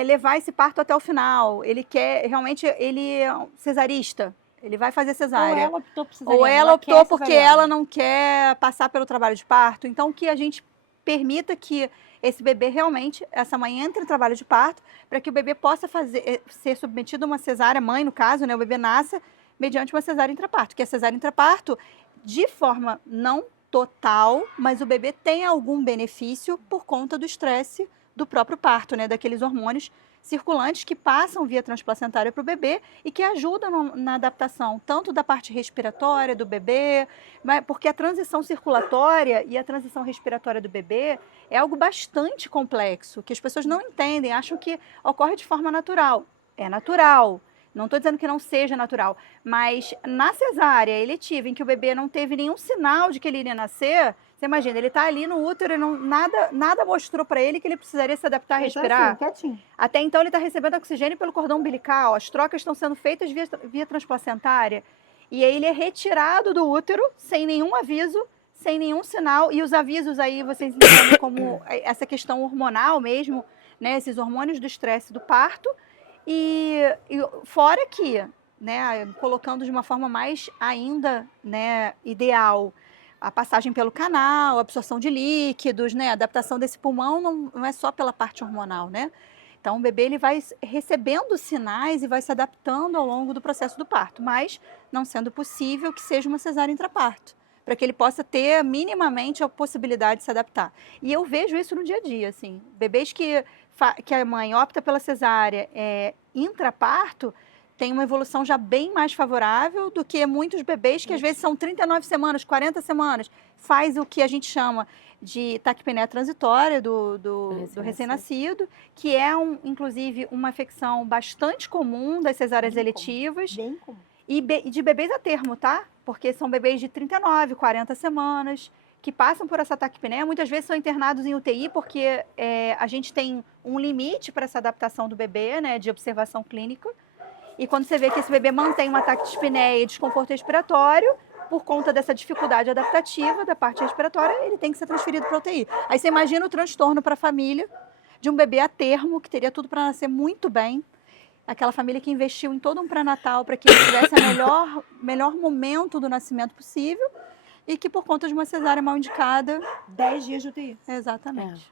levar esse parto até o final, ele quer, realmente, ele é um cesarista, ele vai fazer cesárea. Ou ela optou por cesariana. Ou ela optou porque ela não quer passar pelo trabalho de parto, então que a gente permita que esse bebê realmente, essa mãe entre em trabalho de parto, para que o bebê possa ser submetido a uma cesárea, mãe no caso, né, o bebê nasça mediante uma cesárea intraparto, que a cesárea intraparto, de forma não total, mas o bebê tem algum benefício por conta do estresse do próprio parto, né, daqueles hormônios circulantes que passam via transplacentária para o bebê e que ajudam na adaptação tanto da parte respiratória do bebê, porque a transição circulatória e a transição respiratória do bebê é algo bastante complexo, que as pessoas não entendem, acham que ocorre de forma natural. É natural. Não estou dizendo que não seja natural, mas na cesárea eletiva, em que o bebê não teve nenhum sinal de que ele iria nascer, você imagina, ele está ali no útero e nada mostrou para ele que ele precisaria se adaptar a respirar. Assim, quietinho. Até então ele está recebendo oxigênio pelo cordão umbilical, as trocas estão sendo feitas via transplacentária, e aí ele é retirado do útero sem nenhum aviso, sem nenhum sinal, e os avisos aí vocês entendem como essa questão hormonal mesmo, né, esses hormônios do estresse do parto, e fora que, né, colocando de uma forma mais ainda, né, ideal, a passagem pelo canal, a absorção de líquidos, né, a adaptação desse pulmão não é só pela parte hormonal, né? Então o bebê ele vai recebendo sinais e vai se adaptando ao longo do processo do parto, mas não sendo possível que seja uma cesárea intraparto, para que ele possa ter minimamente a possibilidade de se adaptar. E eu vejo isso no dia a dia, assim, bebês que a mãe opta pela cesárea intraparto, tem uma evolução já bem mais favorável do que muitos bebês que às vezes são 39 semanas, 40 semanas, faz o que a gente chama de taquipneia transitória do recém-nascido, que é, inclusive, uma afecção bastante comum das cesáreas eletivas. Bem comum. E de bebês a termo, tá? Porque são bebês de 39, 40 semanas, que passam por essa taquipneia, muitas vezes são internados em UTI, porque a gente tem um limite para essa adaptação do bebê, né, de observação clínica. E quando você vê que esse bebê mantém uma taquidispneia e desconforto respiratório, por conta dessa dificuldade adaptativa da parte respiratória, ele tem que ser transferido para a UTI. Aí você imagina o transtorno para a família de um bebê a termo, que teria tudo para nascer muito bem. Aquela família que investiu em todo um pré-natal para que ele tivesse o melhor momento do nascimento possível e que por conta de uma cesárea mal indicada... 10 dias de UTI. Exatamente.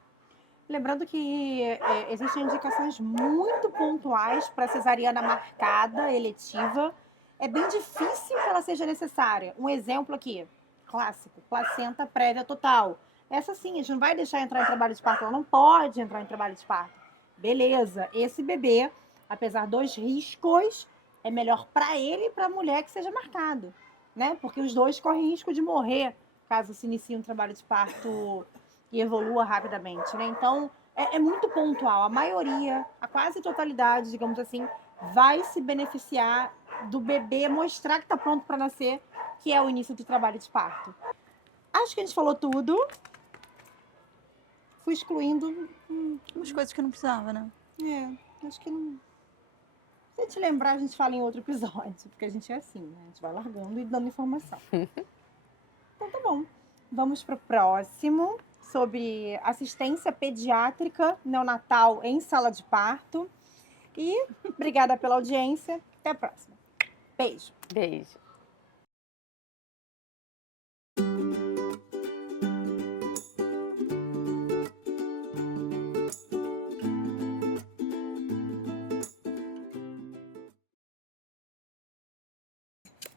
Lembrando que existem indicações muito pontuais para cesariana marcada, eletiva. É bem difícil que ela seja necessária. Um exemplo aqui, clássico, placenta prévia total. Essa sim, a gente não vai deixar entrar em trabalho de parto, ela não pode entrar em trabalho de parto. Beleza, esse bebê, apesar dos riscos, é melhor para ele e para a mulher que seja marcado, né? Porque os dois correm risco de morrer caso se inicie um trabalho de parto e evolua rapidamente, né? Então, é muito pontual. A maioria, a quase totalidade, digamos assim, vai se beneficiar do bebê mostrar que está pronto para nascer, que é o início do trabalho de parto. Acho que a gente falou tudo. Fui excluindo Umas coisas que não precisava, né? acho que não... Se a gente lembrar, a gente fala em outro episódio, porque a gente é assim, né? A gente vai largando e dando informação. Então tá bom. Vamos pro próximo, sobre assistência pediátrica neonatal em sala de parto. E obrigada pela audiência. Até a próxima. Beijo. Beijo.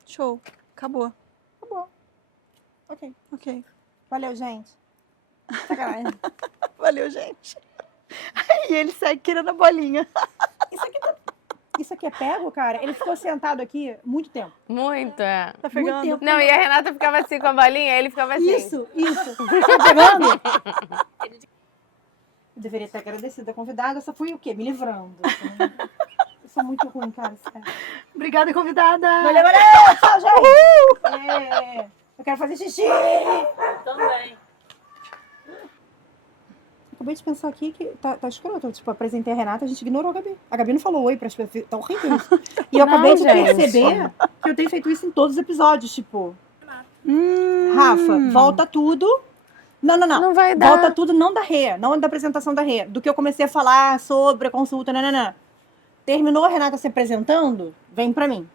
Show. Acabou. Acabou. Ok. Ok. Valeu, gente. Sacanagem. Valeu, gente. E ele segue querendo a bolinha. Isso aqui é pego, cara? Ele ficou sentado aqui muito tempo. Muito, é. Tá pegando? Muito tempo. Não, e a Renata ficava assim com a bolinha, ele ficava assim. Isso. Tá pegando? Eu deveria ter agradecido a convidada, só fui o quê? Me livrando. sou muito ruim, cara. Sério. Obrigada, convidada! Valeu, valeu! Tchau, gente! É, eu quero fazer xixi! Também. Acabei de pensar aqui que tá escroto. Eu, tipo, apresentei a Renata, a gente ignorou a Gabi. A Gabi não falou oi pras pessoas. Tá horrível isso. E eu Não, acabei de gente. perceber que eu tenho feito isso em todos os episódios. Tipo, Rafa, volta tudo. Não. Não vai dar. Volta tudo não da Rê, não da apresentação da Rê. Do que eu comecei a falar sobre a consulta, nananã. Terminou a Renata se apresentando, vem pra mim.